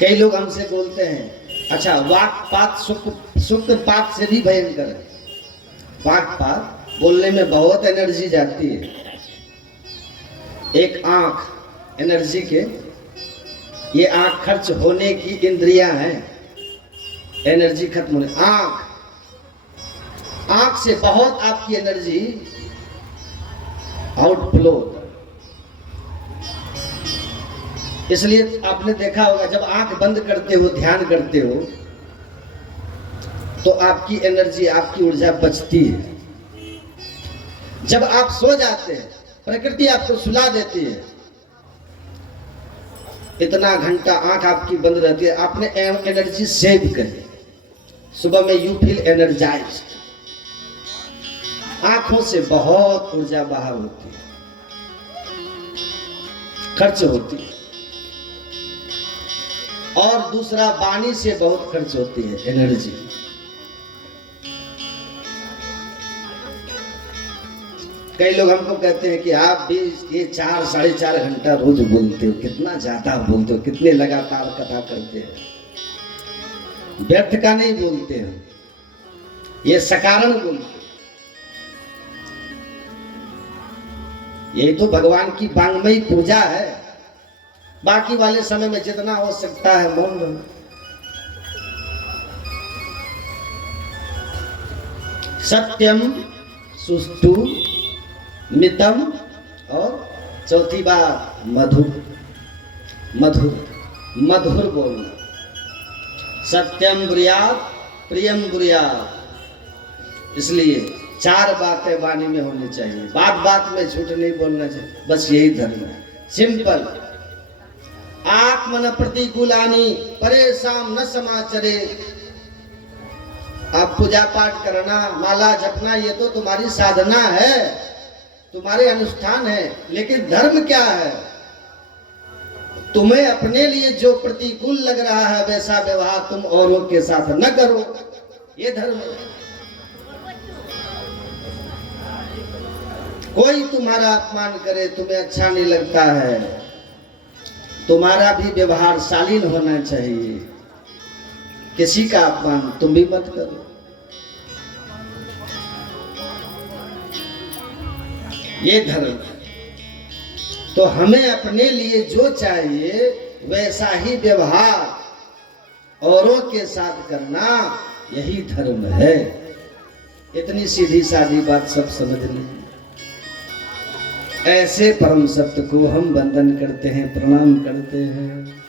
कई लोग हमसे बोलते हैं, अच्छा वाक्पात सुक्त पात से भी भयंकर है। वाक्पात बोलने में बहुत एनर्जी जाती है। एक आंख एनर्जी के, ये आंख खर्च होने की इंद्रियां हैं, एनर्जी खत्म होने। आंख से बहुत आपकी एनर्जी आउटफ्लो। इसलिए आपने देखा होगा, जब आंख बंद करते हो, ध्यान करते हो, तो आपकी एनर्जी, आपकी ऊर्जा बचती है। जब आप सो जाते हैं, प्रकृति आपको सुला देती है, इतना घंटा आंख आपकी बंद रहती है, आपने एनर्जी सेव करी। सुबह में यू फील एनर्जाइज्ड। आंखों से बहुत ऊर्जा बाहर होती है, खर्च होती है। और दूसरा, वाणी से बहुत खर्च होती है एनर्जी। कई लोग हमको कहते हैं कि आप भी ये 4 साढ़े 4 घंटा रोज बोलते हो, कितना ज्यादा बोलते हो, कितने लगातार कथा करते हो। व्यर्थ का नहीं बोलते हो, ये सकारण बोलते हो। यही तो भगवान की वांग्मयी पूजा है। बाकी वाले समय में जितना हो सकता है बोल लो। सत्यम सुष्ठु मितम, और चौथी बात मधुर। मधुर, मधुर बोलना। सत्यम ब्रूयात् प्रियम ब्रूयात्। इसलिए 4 बातें वाणी में होनी चाहिए। बात बात में झूठ नहीं बोलना चाहिए। बस यही धर्म है, सिंपल। आत्मन प्रतिकूलानि परेशान न समाचरे। आप पूजा पाठ करना, माला जपना, ये तो तुम्हारी साधना है, तुम्हारे अनुष्ठान है, लेकिन धर्म क्या है? तुम्हें अपने लिए जो प्रतिकूल लग रहा है वैसा व्यवहार तुम औरों के साथ न करो, ये धर्म है। कोई तुम्हारा अपमान करे, तुम्हें अच्छा नहीं लगता है, तुम्हारा भी व्यवहार शालीन होना चाहिए। किसी का अपमान तुम भी मत करो। ये धर्म है। तो हमें अपने लिए जो चाहिए वैसा ही व्यवहार औरों के साथ करना, यही धर्म है। इतनी सीधी सादी बात सब समझ लीजिए। ऐसे परम सत्य को हम वंदन करते हैं, प्रणाम करते हैं।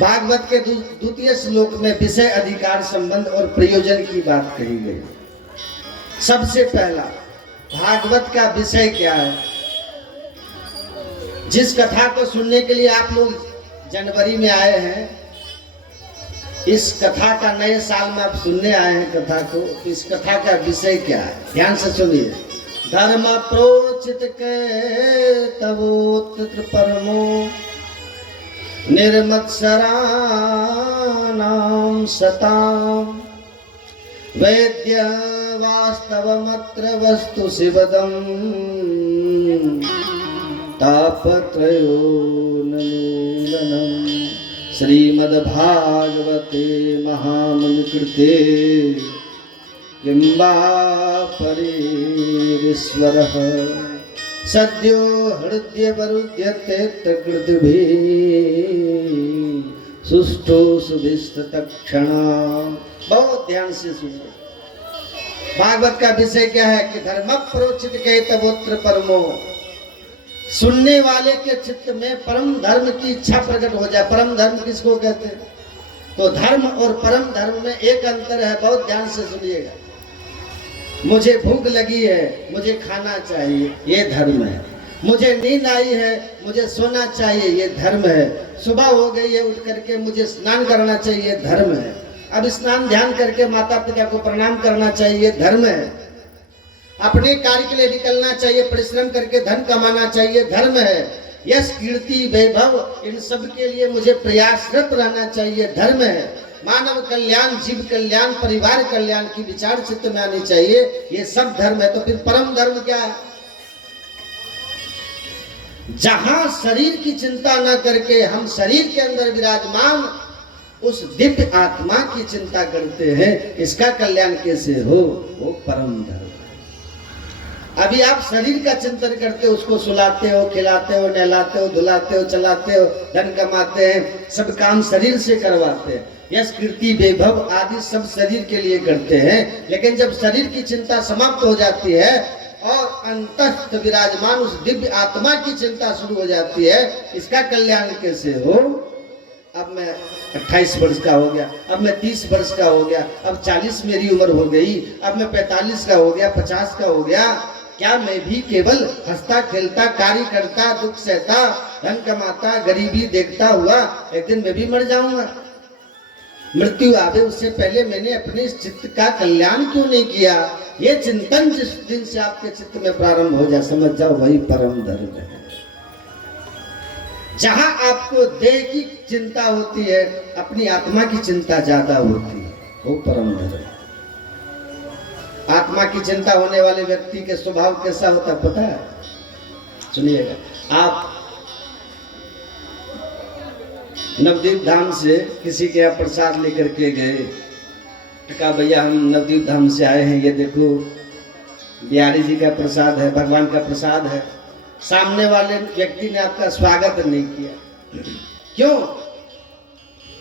भागवत के द्वितीय श्लोक में विषय, अधिकार, संबंध और प्रयोजन की बात कही गई। सबसे पहला, भागवत का विषय क्या है? जिस कथा को सुनने के लिए आप लोग जनवरी में आए हैं, इस कथा का नए साल में आप सुनने आए हैं कथा को, इस कथा का विषय क्या है? ध्यान से सुनिए। धर्म प्रोचित के तवोत्र परमो निर्मत्सराणां सतां वैद्य वास्तवमत्र वस्तु शिवदं तापत्रयोन्मूलनम्। श्रीमद्भागवते महामनुकृते किंबा परिश्वरः सद्यो हृदयवरुध्यते तकृतिभिः सुष्ठु सुभिस्ततक्षणा। बहुत ध्यान से सुनिए। भागवत का विषय क्या है कि धर्म प्रोचित कहतवोत्र परमो, सुनने वाले के चित्त में परम धर्म की इच्छा प्रकट हो जाए। परम धर्म किसको कहते हैं? तो धर्म और परम धर्म में एक अंतर है, बहुत ध्यान से सुनिएगा। मुझे भूख लगी है, मुझे खाना चाहिए, ये धर्म है। मुझे नींद आई है, मुझे सोना चाहिए, ये धर्म है। सुबह हो गई है, उठ करके मुझे स्नान करना चाहिए, धर्म है। अब स्नान ध्यान करके माता पिता को प्रणाम करना चाहिए, धर्म है। अपने कार्य के लिए निकलना चाहिए, परिश्रम करके धन कमाना चाहिए, धर्म है। यश कीर्ति वैभव इन सब के लिए मुझे प्रयासरत रहना चाहिए, धर्म है। मानव कल्याण, जीव कल्याण, परिवार कल्याण की विचार चित्त में आनी चाहिए, ये सब धर्म है। तो फिर परम धर्म क्या है? जहां शरीर की चिंता न करके हम शरीर के अंदर विराजमान उस दिव्य आत्मा की चिंता करते हैं, इसका कल्याण कैसे हो, वो परम धर्म है। अभी आप शरीर का चिंतन करते हो, उसको सुलाते हो, खिलाते हो, नहलाते हो, धुलाते हो, चलाते हो, धन कमाते हैं, सब काम शरीर से करवाते हैं। यश कीर्ति वैभव आदि सब शरीर के लिए करते हैं। लेकिन जब शरीर की चिंता समाप्त हो जाती है और अंतस्थ विराजमान उस दिव्य आत्मा की चिंता शुरू हो जाती है, इसका कल्याण कैसे हो? अब मैं 28 वर्ष का हो गया, अब मैं 30 वर्ष का हो गया, अब 40 मेरी उम्र हो गई, अब मैं 45 का हो गया, 50 का हो गया, क्या मैं भी केवल हंसता खेलता कार्य करता, दुख सहता, धन कमाता, गरीबी देखता हुआ एक दिन मैं भी मर जाऊंगा? मृत्यु आवे उससे पहले मैंने अपने इस चित्त का कल्याण क्यों नहीं किया? ये चिंतन जिस दिन से आपके चित्त में प्रारंभ हो जाए, समझ जाओ वही परम धर्म है। जहां आपको देह की चिंता होती है, अपनी आत्मा की चिंता ज्यादा होती है, वो परम धर्म है। आत्मा की चिंता होने वाले व्यक्ति के स्वभाव कैसा होता है पता है? सुनिएगा। आप नवदीप धाम से किसी के यहाँ प्रसाद लेकर के गए, कहा भैया हम नवदीप धाम से आए हैं, ये देखो बिहारी जी का प्रसाद है, भगवान का प्रसाद है। सामने वाले व्यक्ति ने आपका स्वागत नहीं किया, क्यों?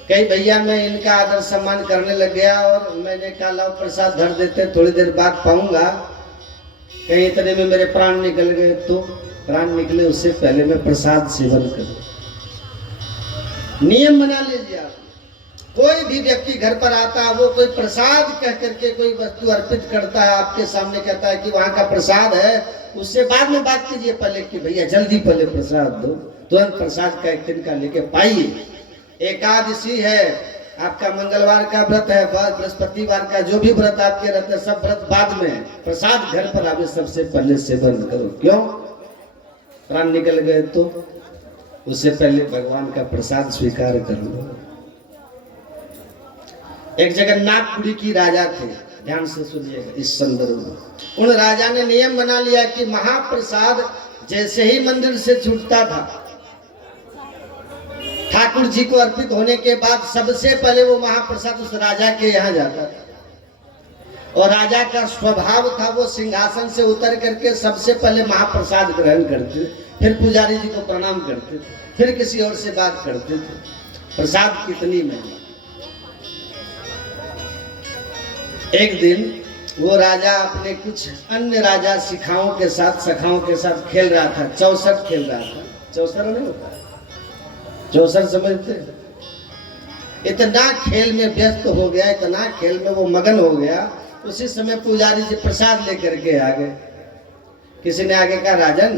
कहीं भैया मैं इनका आदर सम्मान करने लग गया और मैंने कहा लाओ प्रसाद धर देते, थोड़ी देर बाद पाऊंगा, कहीं इतने में मेरे प्राण निकल गए। तो प्राण निकले उससे पहले मैं प्रसाद सेवन करूं। नियम बना लीजिए आप। कोई भी व्यक्ति घर पर आता है, वो कोई प्रसाद कह करके कोई वस्तु अर्पित करता है, आपके सामने कहता है कि वहां का प्रसाद है, उससे बाद में बात कीजिए पहले कि भैया जल्दी पहले प्रसाद दो, तुरंत प्रसाद का एक दिन का लेके पाइए। एकादशी है, आपका मंगलवार का व्रत है, बृहस्पतिवार का जो भी व्रत आपके रहते हैं, सब व्रत बाद में, प्रसाद घर पर आवे सबसे पहले सेवन करो। क्यों? प्राण निकल गए तो उससे पहले भगवान का प्रसाद स्वीकार कर लो। एक जगन्नाथपुरी की राजा थे, ध्यान से सुनिएगा इस संदर्भ में। उन राजा ने नियम बना लिया कि महाप्रसाद जैसे ही मंदिर से छूटता था, ठाकुर जी को अर्पित होने के बाद सबसे पहले वो महाप्रसाद उस राजा के यहाँ जाता था। और राजा का स्वभाव था वो सिंहासन से उतर करके सबसे पहले महाप्रसाद ग्रहण करते, फिर पुजारी जी को प्रणाम करते, फिर किसी और से बात करते थे। प्रसाद कितनी महिमा। एक दिन वो राजा अपने कुछ अन्य राजा सखाओं के साथ खेल रहा था, चौसर खेल रहा था। चौसर नहीं होता, चौसर समझते? इतना खेल में व्यस्त हो गया, इतना खेल में वो मगन हो गया। उसी समय पुजारी जी प्रसाद लेकर के आ गए। किसी ने आगे कहा, राजन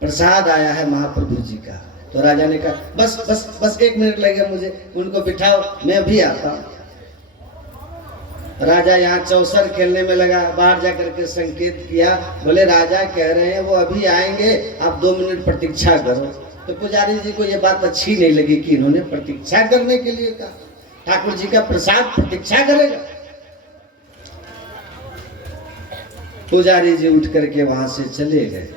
प्रसाद आया है महाप्रभु जी का। तो राजा ने कहा, बस बस बस 1 मिनट लगेगा मुझे, उनको बिठाओ, मैं अभी आता हूं। राजा यहाँ चौसर खेलने में लगा, बाहर जाकर के संकेत किया, बोले राजा कह रहे हैं वो अभी आएंगे, आप 2 मिनट प्रतीक्षा करो। तो पुजारी जी को ये बात अच्छी नहीं लगी कि इन्होंने प्रतीक्षा करने के लिए कहा। ठाकुर जी का प्रसाद प्रतीक्षा करेगा? पुजारी जी उठ करके वहां से चले गए।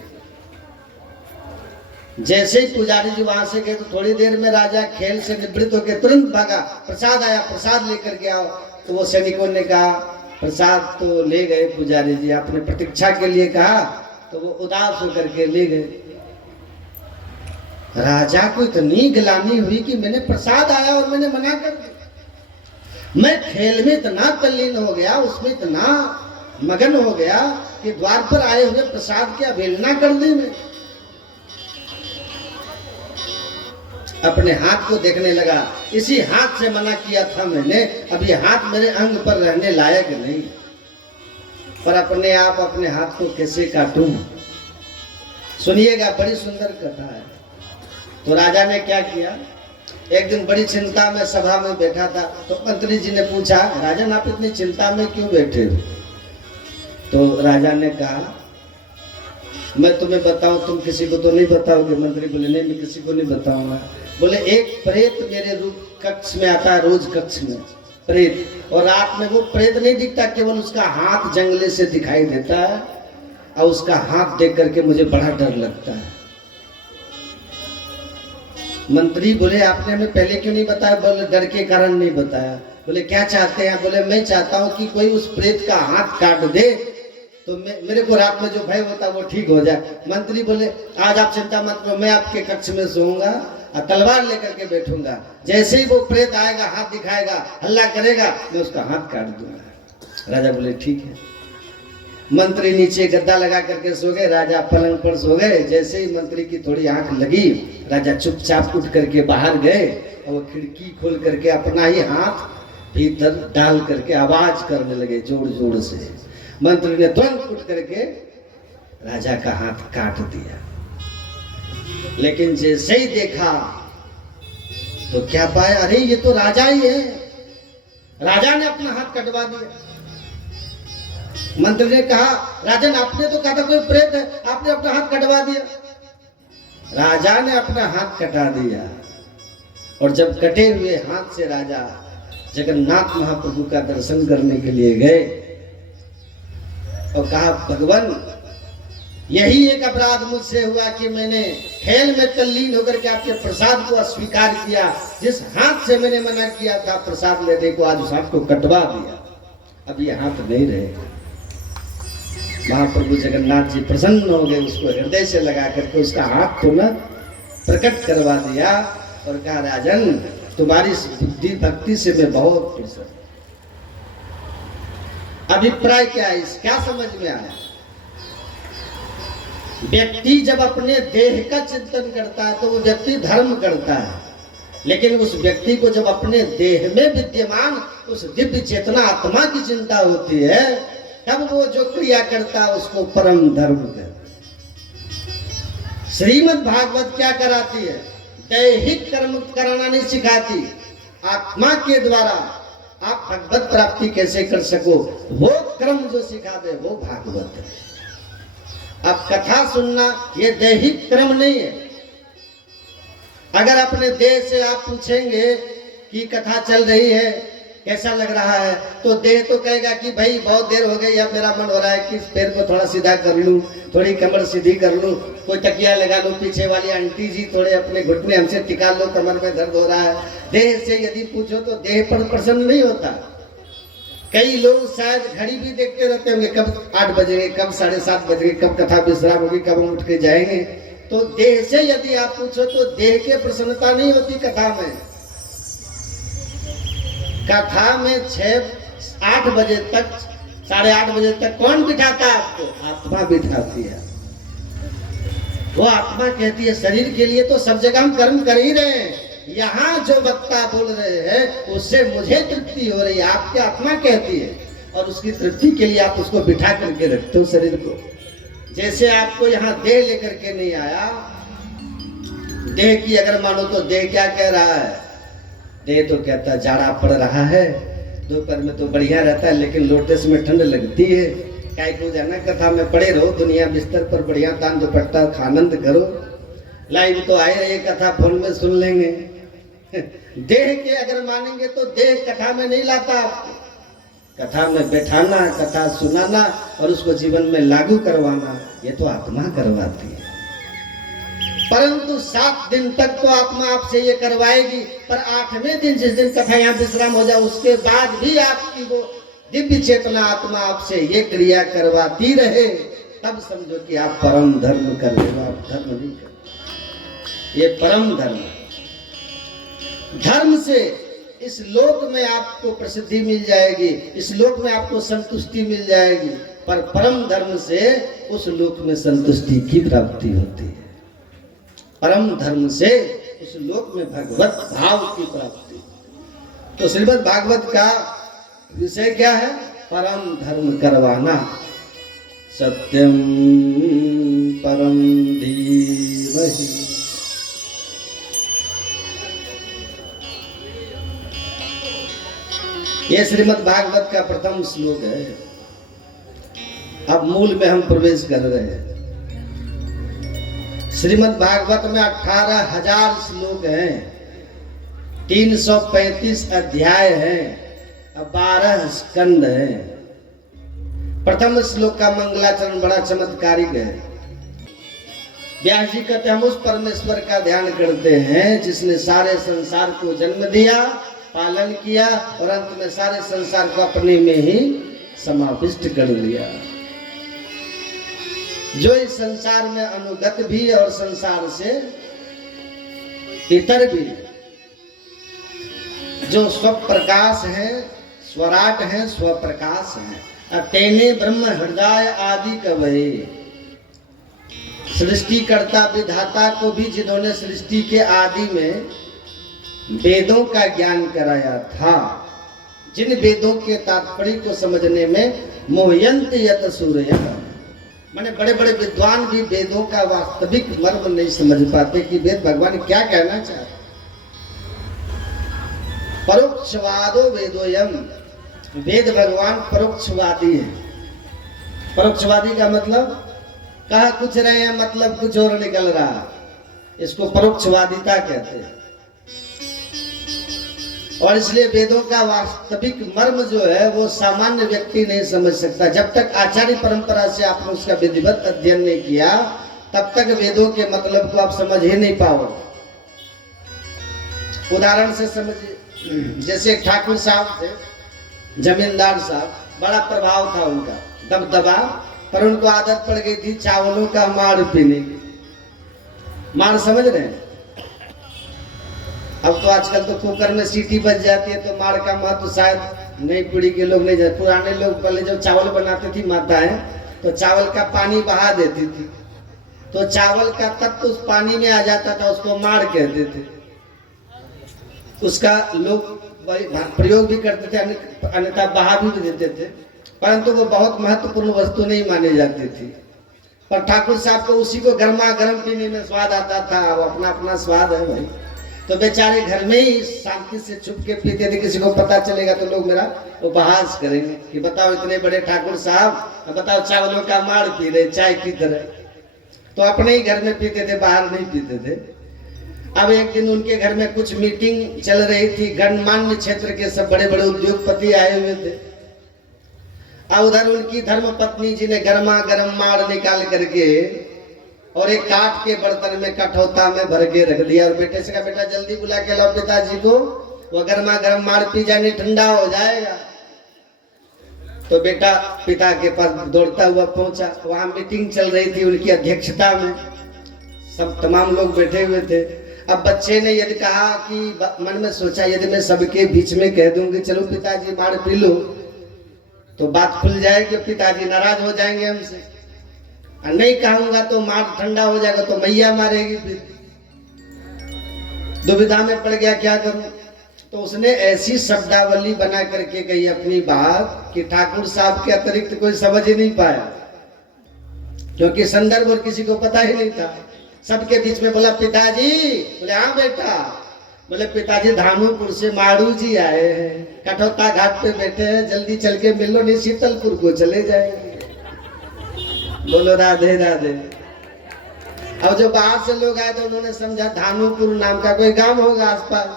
जैसे ही पुजारी जी वहां से गए तो थोड़ी देर में राजा खेल से निवृत्त होकर तुरंत भागा, प्रसाद आया, प्रसाद लेकर के आओ। तो वो सैनिकों ने कहा, प्रसाद तो ले गए पुजारी जी, आपने प्रतीक्षा के लिए कहा। तो वो उदास होकर के ले गए। राजा को इतनी गिलानी हुई कि मैंने प्रसाद आया और मैंने मना कर दिया। मैं खेल में इतना तल्लीन हो गया, उसमें इतना मगन हो गया कि द्वार पर आए हुए प्रसाद की अवहेलना कर दी। मैं अपने हाथ को देखने लगा, इसी हाथ से मना किया था मैंने, अब ये हाथ मेरे अंग पर रहने लायक नहीं, पर अपने आप अपने हाथ को कैसे काटूं? सुनिएगा, बड़ी सुंदर कथा है। तो राजा ने क्या किया, एक दिन बड़ी चिंता में सभा में बैठा था। तो मंत्री जी ने पूछा, राजन आप इतनी चिंता में क्यों बैठे हो? तो राजा ने कहा, मैं तुम्हें बताऊं, तुम किसी को तो नहीं बताओगे? मंत्री बोले, नहीं मैं किसी को नहीं बताऊंगा। बोले, एक प्रेत मेरे रूप कक्ष में आता है, रोज कक्ष में प्रेत, और रात में वो प्रेत नहीं दिखता, केवल उसका हाथ जंगले से दिखाई देता है, और उसका हाथ देख करके मुझे बड़ा डर लगता है। मंत्री बोले, आपने हमें पहले क्यों नहीं बताया? बोले, डर के कारण नहीं बताया। बोले, क्या चाहते हैं? बोले, मैं चाहता हूं कि कोई उस प्रेत का हाथ काट दे तो मेरे को रात में जो भय होता है वो ठीक हो जाए। मंत्री बोले, आज आप चिंता मत करो, मैं आपके कक्ष में सोऊंगा और तलवार लेकर के बैठूंगा, जैसे ही वो प्रेत आएगा, हाथ दिखाएगा, हल्ला करेगा, मैं उसका हाथ काट दूंगा। राजा बोले, ठीक है। मंत्री नीचे गद्दा लगा करके सो गए, राजा पलंग पर सो गए। जैसे ही मंत्री की थोड़ी आंख लगी, राजा चुपचाप उठ करके बाहर गए और वो खिड़की खोल करके अपना ही हाथ भीतर डाल करके आवाज करने लगे जोर जोर से। मंत्री ने तुरंत उठ करके राजा का हाथ काट दिया। लेकिन जैसे ही देखा तो क्या पाया, अरे ये तो राजा ही है। राजा ने अपना हाथ कटवा दिया। मंत्री ने कहा, राजन आपने तो कहा था कोई प्रेत है, आपने अपना हाथ कटवा दिया। राजा ने अपना हाथ कटा दिया, और जब कटे हुए हाथ से राजा जगन्नाथ महाप्रभु का दर्शन करने के लिए गए और कहा, भगवान यही एक अपराध मुझसे हुआ कि मैंने खेल में तल्लीन होकर के आपके प्रसाद को अस्वीकार किया। जिस हाथ से मैंने मना किया था प्रसाद लेने को, आज उस हाथ को कटवा दिया, अब ये हाथ नहीं रहेगा। महाप्रभु जगन्नाथ जी प्रसन्न हो गए, उसको हृदय से लगा करके उसका हाथ पुनः प्रकट करवा दिया और कहा, राजन तुम्हारी बुद्धि भक्ति से मैं बहुत प्रसन्न। अभिप्राय क्या है, क्या समझ में आया? व्यक्ति जब अपने देह का चिंतन करता है तो वो व्यक्ति धर्म करता है, लेकिन उस व्यक्ति को जब अपने देह में विद्यमान उस दिव्य चेतना आत्मा की चिंता होती है, तब वो जो क्रिया करता है उसको परम धर्म कहते हैं। श्रीमद् भागवत क्या कराती है? दैहिक कर्म कराना नहीं सिखाती, आत्मा के द्वारा आप भगवत प्राप्ति कैसे कर सको वो क्रम जो सिखा दे वो भागवत है। अब कथा सुनना ये दैहिक क्रम नहीं है। अगर अपने देह से आप पूछेंगे कि कथा चल रही है कैसा लग रहा है, तो देह तो कहेगा कि भाई बहुत देर हो गई, अब मेरा मन हो रहा है कि इस पैर को थोड़ा सीधा कर लूं, थोड़ी कमर सीधी कर लूं, कोई तकिया लगा लूं, पीछे वाली आंटी जी थोड़े अपने घुटने हमसे टिका लो, कमर में दर्द हो रहा है। देह से यदि पूछो तो देह पर प्रसन्न नहीं होता। कई लोग शायद घड़ी भी देखते रहते होंगे, कब 8 बजेंगे, कब 7:30 बजेंगे, कब कथा विश्राम होगी, कब हम उठ के जाएंगे। तो देह से यदि आप पूछो तो देह के प्रसन्नता नहीं होती कथा में। कथा में 6-8 बजे तक 8:30 बजे तक कौन बिठाता है आपको? आत्मा बिठाती है। वो आत्मा कहती है शरीर के लिए तो सब जगह हम कर्म कर ही रहे हैं, यहाँ जो वक्ता बोल रहे हैं उससे मुझे तृप्ति हो रही है, आपकी आत्मा कहती है, और उसकी तृप्ति के लिए आप उसको बिठा करके रखते हो शरीर को। जैसे आपको यहाँ देह लेकर के नहीं आया, देह की अगर मानो तो देह क्या कह रहा है? देह तो कहता है जाड़ा पड़ रहा है, दोपहर में तो बढ़िया रहता है लेकिन लोटस में ठंड लगती है, काय को जाना, कथा में पड़े रहो, दुनिया बिस्तर पर बढ़िया तान दुपट्टा आनंद करो, लाइव तो आए रही कथा फोन में सुन लेंगे। देह के अगर मानेंगे तो देह कथा में नहीं लाता आपको, कथा में बैठाना, कथा सुनाना और उसको जीवन में लागू करवाना ये तो आत्मा करवाती है। परंतु 7 दिन तक तो आत्मा आपसे ये करवाएगी, पर 8वें दिन जिस दिन कथा यहाँ विश्राम हो जाए उसके बाद भी आपकी वो दिव्य चेतना आत्मा आपसे ये क्रिया करवाती रहे, तब समझो कि आप परम धर्म कर रहे हो, आप धर्म नहीं कर। ये परम धर्म, धर्म से इस लोक में आपको प्रसिद्धि मिल जाएगी, इस लोक में आपको संतुष्टि मिल जाएगी, पर परम धर्म से उस लोक में संतुष्टि की प्राप्ति होती है। परम धर्म से उस लोक में भगवत भाव की प्राप्ति। तो श्रीमद् भागवत का विषय क्या है? परम धर्म करवाना। सत्यम परम धीमहि। ये श्रीमद् भागवत का प्रथम श्लोक है। अब मूल में हम प्रवेश कर रहे हैं। श्रीमद् भागवत में 18,000 श्लोक हैं, 335 अध्याय हैं, 12 स्कंद हैं। प्रथम श्लोक का मंगलाचरण बड़ा चमत्कारिक है। व्यास जी कहते हम उस परमेश्वर का ध्यान करते हैं जिसने सारे संसार को जन्म दिया, पालन किया और अंत में सारे संसार को अपने में ही समाविष्ट कर लिया। जो इस संसार में अनुगत भी और संसार से इतर भी, जो स्वप्रकाश है, स्वराट है, स्वप्रकाश है। तेने ब्रह्म हृदय आदि कवये। सृष्टिकर्ता विधाता को भी जिन्होंने सृष्टि के आदि में वेदों का ज्ञान कराया था, जिन वेदों के तात्पर्य को समझने में मोहयंत यत सूर्य, माने बड़े बड़े विद्वान भी वेदों का वास्तविक मर्म नहीं समझ पाते कि वेद भगवान क्या कहना चाहते। परोक्षवादो वेदोयम, वेद भगवान परोक्षवादी है। परोक्षवादी का मतलब कहा कुछ रहे हैं मतलब कुछ और निकल रहा, इसको परोक्षवादिता कहते हैं। और इसलिए वेदों का वास्तविक मर्म जो है वो सामान्य व्यक्ति नहीं समझ सकता। जब तक आचार्य परंपरा से आपने उसका विधिवत अध्ययन नहीं किया तब तक वेदों के मतलब को आप समझ ही नहीं पाओगे। उदाहरण से समझिए, जैसे एक ठाकुर साहब थे, जमींदार साहब, बड़ा प्रभाव था उनका, दबदबा, पर उनको आदत पड़ गई थी चावलों का मार पीने की। मार समझ रहे हैं? अब तो आजकल तो कुकर में सीटी बज जाती है तो मार का महत्व शायद नई पीढ़ी के लोग नहीं जानते। पुराने लोग पहले जब चावल बनाते थी माताएं तो चावल का पानी बहा देती थी, तो चावल का तत्व उस पानी में आ जाता था, उसको मार कहते थे। उसका लोग प्रयोग भी करते थे, अन्यथा बहा भी देते थे, परंतु वो बहुत महत्वपूर्ण वस्तु नहीं मानी जाती थी। पर ठाकुर साहब को उसी को गर्मा गर्म पीने में स्वाद आता था, वो अपना अपना स्वाद है भाई। तो बेचारे घर में ही शांति से छुप के पीते थे, किसी को पता चलेगा तो लोग मेरा उपहास करेंगे कि बताओ इतने बड़े ठाकुर साहब, बताओ चावलों का मार पी रहे चाय की तरह। तो अपने ही घर में पीते थे, बाहर नहीं पीते थे। अब एक दिन उनके घर में कुछ मीटिंग चल रही थी, गणमान्य क्षेत्र के सब बड़े बड़े उद्योगपति आए हुए थे। और उधर उनकी धर्म पत्नी जी ने गर्मा गर्म मार निकाल करके और एक काठ के बर्तन में कठौता में भर के रख दिया और बेटे से कहा बेटा जल्दी बुला के लाओ पिताजी को, वो गर्मा गर्म मार पी जाने ठंडा हो जाएगा। तो बेटा पिता के पास दौड़ता हुआ पहुंचा। वहां मीटिंग चल रही थी उनकी अध्यक्षता में, सब तमाम लोग बैठे हुए थे। अब बच्चे ने यदि कहा कि मन में सोचा यदि मैं सबके बीच में कह दूंगी चलो पिताजी मार पी लो तो बात खुल जाएगी, पिताजी नाराज हो जाएंगे हमसे। और नहीं कहूंगा तो मार ठंडा हो जाएगा तो मैया मारेगी। फिर दुविधा में पड़ गया, क्या करूं? तो उसने ऐसी शब्दावली बना करके कही अपनी बात कि ठाकुर साहब के अतिरिक्त कोई समझ ही नहीं पाया, क्योंकि संदर्भ और किसी को पता ही नहीं था। सबके बीच में बोला पिताजी। बोले हाँ बेटा। बोले पिताजी धानुपुर से माड़ू जी आए हैं, कठौता घाट पे बैठे हैं, जल्दी चल के मिल लो नहीं शीतलपुर को चले जाएंगे। बोलो राधे राधे। अब जो बाहर से लोग आए तो उन्होंने समझा धानुपुर नाम का कोई गांव होगा आसपास,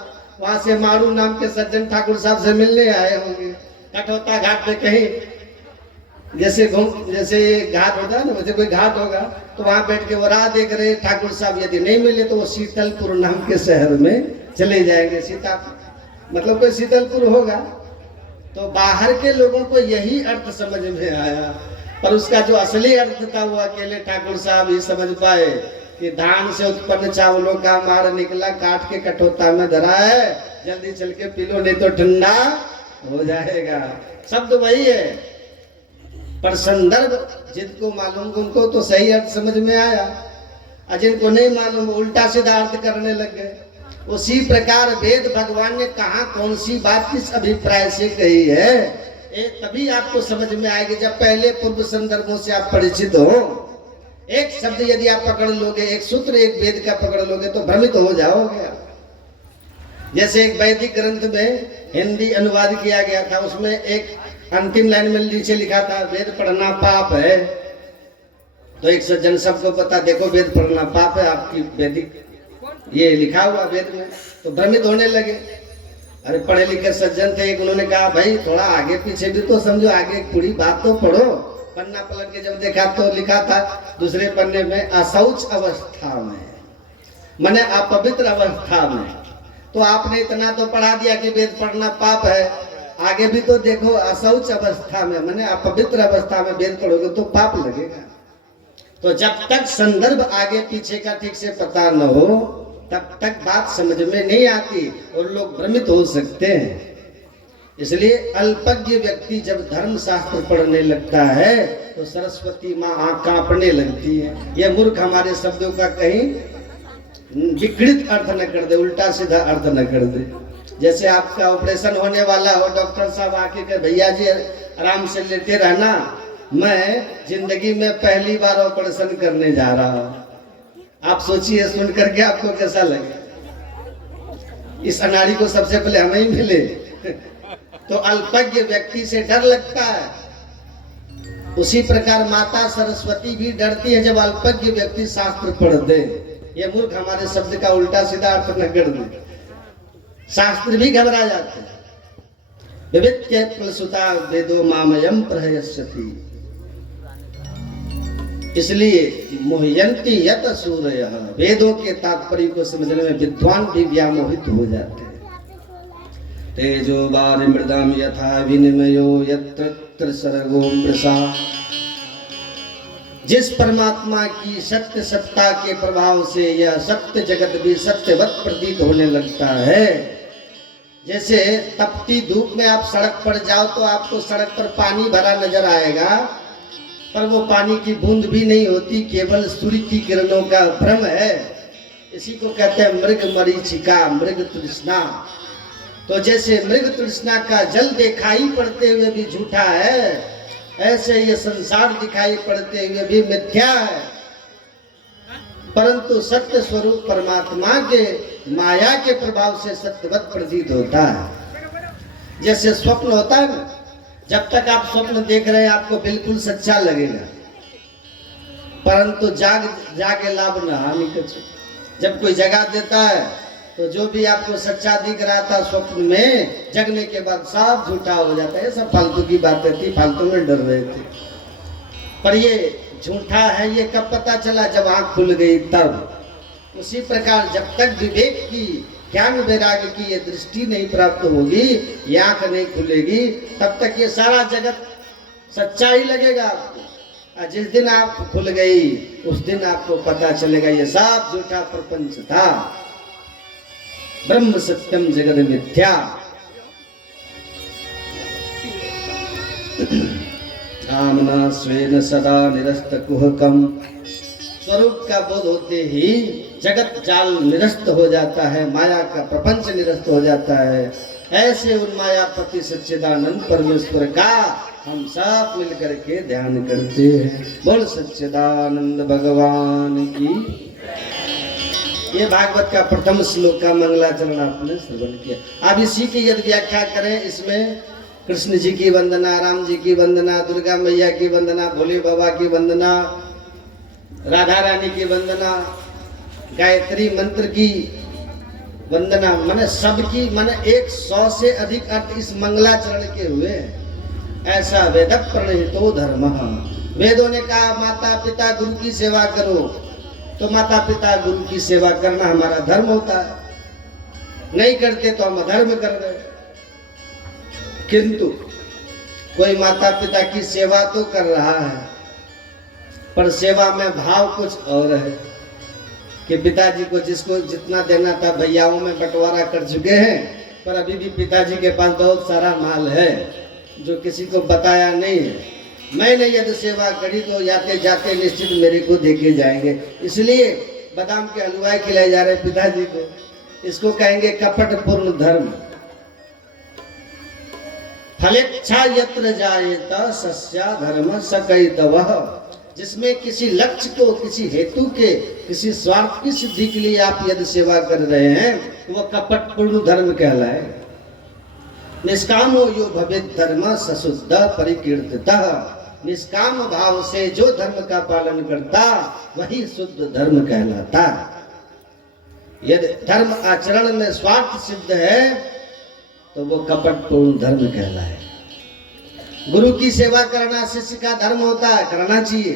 वहां से माड़ू नाम के सज्जन ठाकुर साहब से मिलने आए होंगे। कठौता घाट पे कहीं जैसे घाट होता है ना, वैसे कोई घाट होगा, तो वहां बैठ के वो राह देख रहे ठाकुर साहब। यदि नहीं मिले तो वो शीतलपुर नाम के शहर में चले जाएंगे। मतलब कोई शीतलपुर होगा। तो बाहर के लोगों को यही अर्थ समझ में आया, पर उसका जो असली अर्थ था वो अकेले ठाकुर साहब ही समझ पाए कि धान से उत्पन्न चावलों का माड़ निकला, काट के कठौता में धरा है, जल्दी चल के पी लो नहीं तो ठंडा हो जाएगा। शब्द वही है, पर संदर्भ जिनको मालूम उनको तो सही अर्थ समझ में आया, और जिनको नहीं मालूम उल्टा सीधा अर्थ करने लग गए। उसी प्रकार वेद भगवान ने कहा कौन सी बात किस अभिप्राय से कही है, तभी आपको समझ में आएगी जब पहले पूर्व संदर्भों से आप परिचित हो। एक शब्द यदि आप पकड़ लोगे, एक सूत्र एक वेद का पकड़ लोगे तो भ्रमित हो जाओगे। जैसे एक वैदिक ग्रंथ में हिंदी अनुवाद किया गया था, उसमें एक अंतिम लाइन में नीचे लिखा था वेद पढ़ना पाप है। तो एक सज्जन सबको पता, देखो वेद पढ़ना पाप है, आपकी वैदिक ये लिखा हुआ वेद में। तो भ्रमित होने लगे। अरे पढ़े लिखे सज्जन थे, एक उन्होंने कहा भाई थोड़ा आगे पीछे भी तो समझो, आगे पूरी बात तो पढ़ो। पन्ना पलट के जब देखा तो लिखा था दूसरे पन्ने में अशौच अवस्था में, माने अपवित्र अवस्था में। तो आपने इतना तो पढ़ा दिया कि वेद पढ़ना पाप है, आगे भी तो देखो अशौच अवस्था में, माने अपवित्र अवस्था में वेद पढ़ोगे तो पाप लगेगा। तो जब तक संदर्भ आगे पीछे का ठीक से पता न हो तब तक बात समझ में नहीं आती और लोग भ्रमित हो सकते हैं। इसलिए अल्पज्ञ व्यक्ति जब धर्म शास्त्र पढ़ने लगता है तो सरस्वती माँ आँख कांपने लगती है। यह मूर्ख हमारे शब्दों का कहीं विकृत अर्थ न कर दे, उल्टा सीधा अर्थ न कर दे। जैसे आपका ऑपरेशन होने वाला हो, डॉक्टर साहब आके कहे भैया जी आराम से लेटे रहना, मैं जिंदगी में पहली बार ऑपरेशन करने जा रहा हूँ। आप सोचिए सुन करके आपको कैसा लगे। इस अनाड़ी को सबसे पहले हमें ही मिले तो अल्पज्ञ व्यक्ति से डर लगता है। उसी प्रकार माता सरस्वती भी डरती है जब अल्पज्ञ व्यक्ति शास्त्र पढ़ दे। ये मूर्ख हमारे शब्द का उल्टा सीधा अर्थ न कर दे, शास्त्र भी घबरा जाते हैं। विवित्य प्रसुता वेदो मामयम प्रहयस्यति। इसलिए मोहयंती यत सूरयः, वेदों के तात्पर्य को समझने में विद्वान भी व्यामोहित हो जाते हैं। तेजो वारि मृदम यथा विनिमयो यत्र सर्गो मृषा। जिस परमात्मा की सत्य सत्ता के प्रभाव से यह सत्य जगत भी सत्यवत प्रतीत होने लगता है। जैसे तपती धूप में आप सड़क पर जाओ तो आपको सड़क पर पानी भरा नजर आएगा, पर वो पानी की बूंद भी नहीं होती, केवल सूर्य की किरणों का भ्रम है। इसी को कहते हैं मृग मरीचिका, मृग तृष्णा। तो जैसे मृग तृष्णा का जल दिखाई पड़ते हुए भी झूठा है, ऐसे ये संसार दिखाई पड़ते हुए भी मिथ्या है। परंतु सत्य स्वरूप परमात्मा के माया के प्रभाव से सत्यवत प्रतीत होता है। जैसे स्वप्न होता है ना, जब तक आप स्वप्न देख रहे हैं आपको बिल्कुल सच्चा लगेगा, परंतु जागे लाभ न हानि कछु। जब कोई जगा देता है तो जो भी आपको सच्चा दिख रहा था स्वप्न में, जगने के बाद सब झूठा हो जाता है। सब फालतू की बातें थी, फालतू में डर रहे थे, पर ये झूठा है ये कब पता चला? जब आंख खुल गई तब। उसी प्रकार जब तक विवेक की, ज्ञान वैराग्य की ये दृष्टि नहीं प्राप्त होगी, ये आंख नहीं खुलेगी, तब तक ये सारा जगत सच्चा ही लगेगा आपको। जिस दिन आंख खुल गई उस दिन आपको पता चलेगा ये सब झूठा प्रपंच था। ब्रह्म सत्यम जगद मिथ्या। कामना स्वेन सदा निरस्त कुहकम। स्वरूप का बोध होते ही जगत जाल निरस्त हो जाता है, माया का प्रपंच निरस्त हो जाता है। ऐसे उन मायापति सच्चिदानंद परमेश्वर का हम सब मिलकर के ध्यान करते हैं। बोल सच्चिदानंद भगवान की। ये भागवत का प्रथम श्लोक का मंगलाचरण आपने श्रवण किया। अब इसी की यदि व्याख्या करें, इसमें कृष्ण जी की वंदना, राम जी की वंदना, दुर्गा मैया की वंदना, भोले बाबा की वंदना, राधा रानी की वंदना, गायत्री मंत्र की वंदना, माने सबकी, माने 100 से अधिक अर्थ इस मंगलाचरण के हुए। ऐसा वेद प्रणहितो धर्म। वेदों ने कहा माता पिता गुरु की सेवा करो, तो माता पिता गुरु की सेवा करना हमारा धर्म होता है। नहीं करते तो हम अधर्म कर रहे। किंतु कोई माता पिता की सेवा तो कर रहा है, पर सेवा में भाव कुछ और है कि पिताजी को जिसको जितना देना था भैयाओं में बंटवारा कर चुके हैं, पर अभी भी पिताजी के पास बहुत सारा माल है जो किसी को बताया नहीं है। मैंने यदि सेवा करी तो जाते जाते निश्चित मेरे को देके जाएंगे, इसलिए बादाम के हलवाई खिलाए जा रहे पिताजी को। इसको कहेंगे कपट पूर्ण धर्म। फलेच्छा यत्र जायेत सस्या धर्म सकैतवः। जिसमें किसी लक्ष्य को, किसी हेतु के, किसी स्वार्थ की सिद्धि के लिए आप यदि सेवा कर रहे हैं, तो वह कपट पूर्ण धर्म कहलाए। निष्कामो यो भवेत् धर्म सशुद्ध परिकीर्तितः। निष्काम भाव से जो धर्म का पालन करता वही शुद्ध धर्म कहलाता। यदि धर्म आचरण में स्वार्थ सिद्ध है तो वो कपट पूर्ण धर्म कहलाए। गुरु की सेवा करना शिष्य का धर्म होता है, करना चाहिए।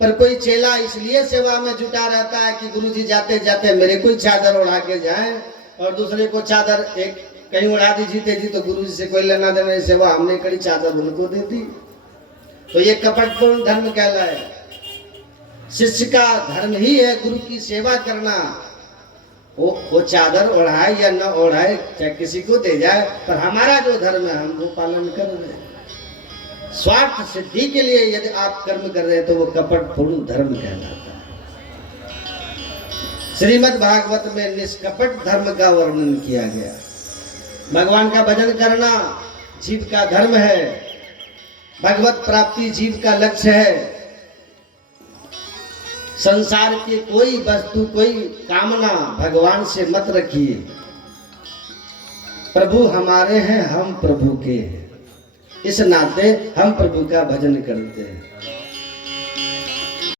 पर कोई चेला इसलिए सेवा में जुटा रहता है कि गुरु जी जाते जाते मेरे को चादर उड़ा के जाएं, और दूसरे को चादर एक कहीं उड़ा दी जीते जी, तो गुरु जी से कोई लेना देना, सेवा हमने करी, चादर उनको दे दी, तो ये कपटपूर्ण धर्म कहलाए। शिष्य का धर्म ही है गुरु की सेवा करना। वो चादर ओढ़ाए या न ओढ़ाए, चाहे किसी को दे जाए, पर हमारा जो धर्म है हम वो पालन कर रहे हैं। स्वार्थ सिद्धि के लिए यदि आप कर्म कर रहे हैं तो वो कपटपूर्ण धर्म कहलाता है। श्रीमद् भागवत में निष्कपट धर्म का वर्णन किया गया। भगवान का भजन करना जीव का धर्म है, भगवत प्राप्ति जीव का लक्ष्य है। संसार की कोई वस्तु, कोई कामना भगवान से मत रखिए। प्रभु हमारे हैं, हम प्रभु के हैं, इस नाते हम प्रभु का भजन करते हैं।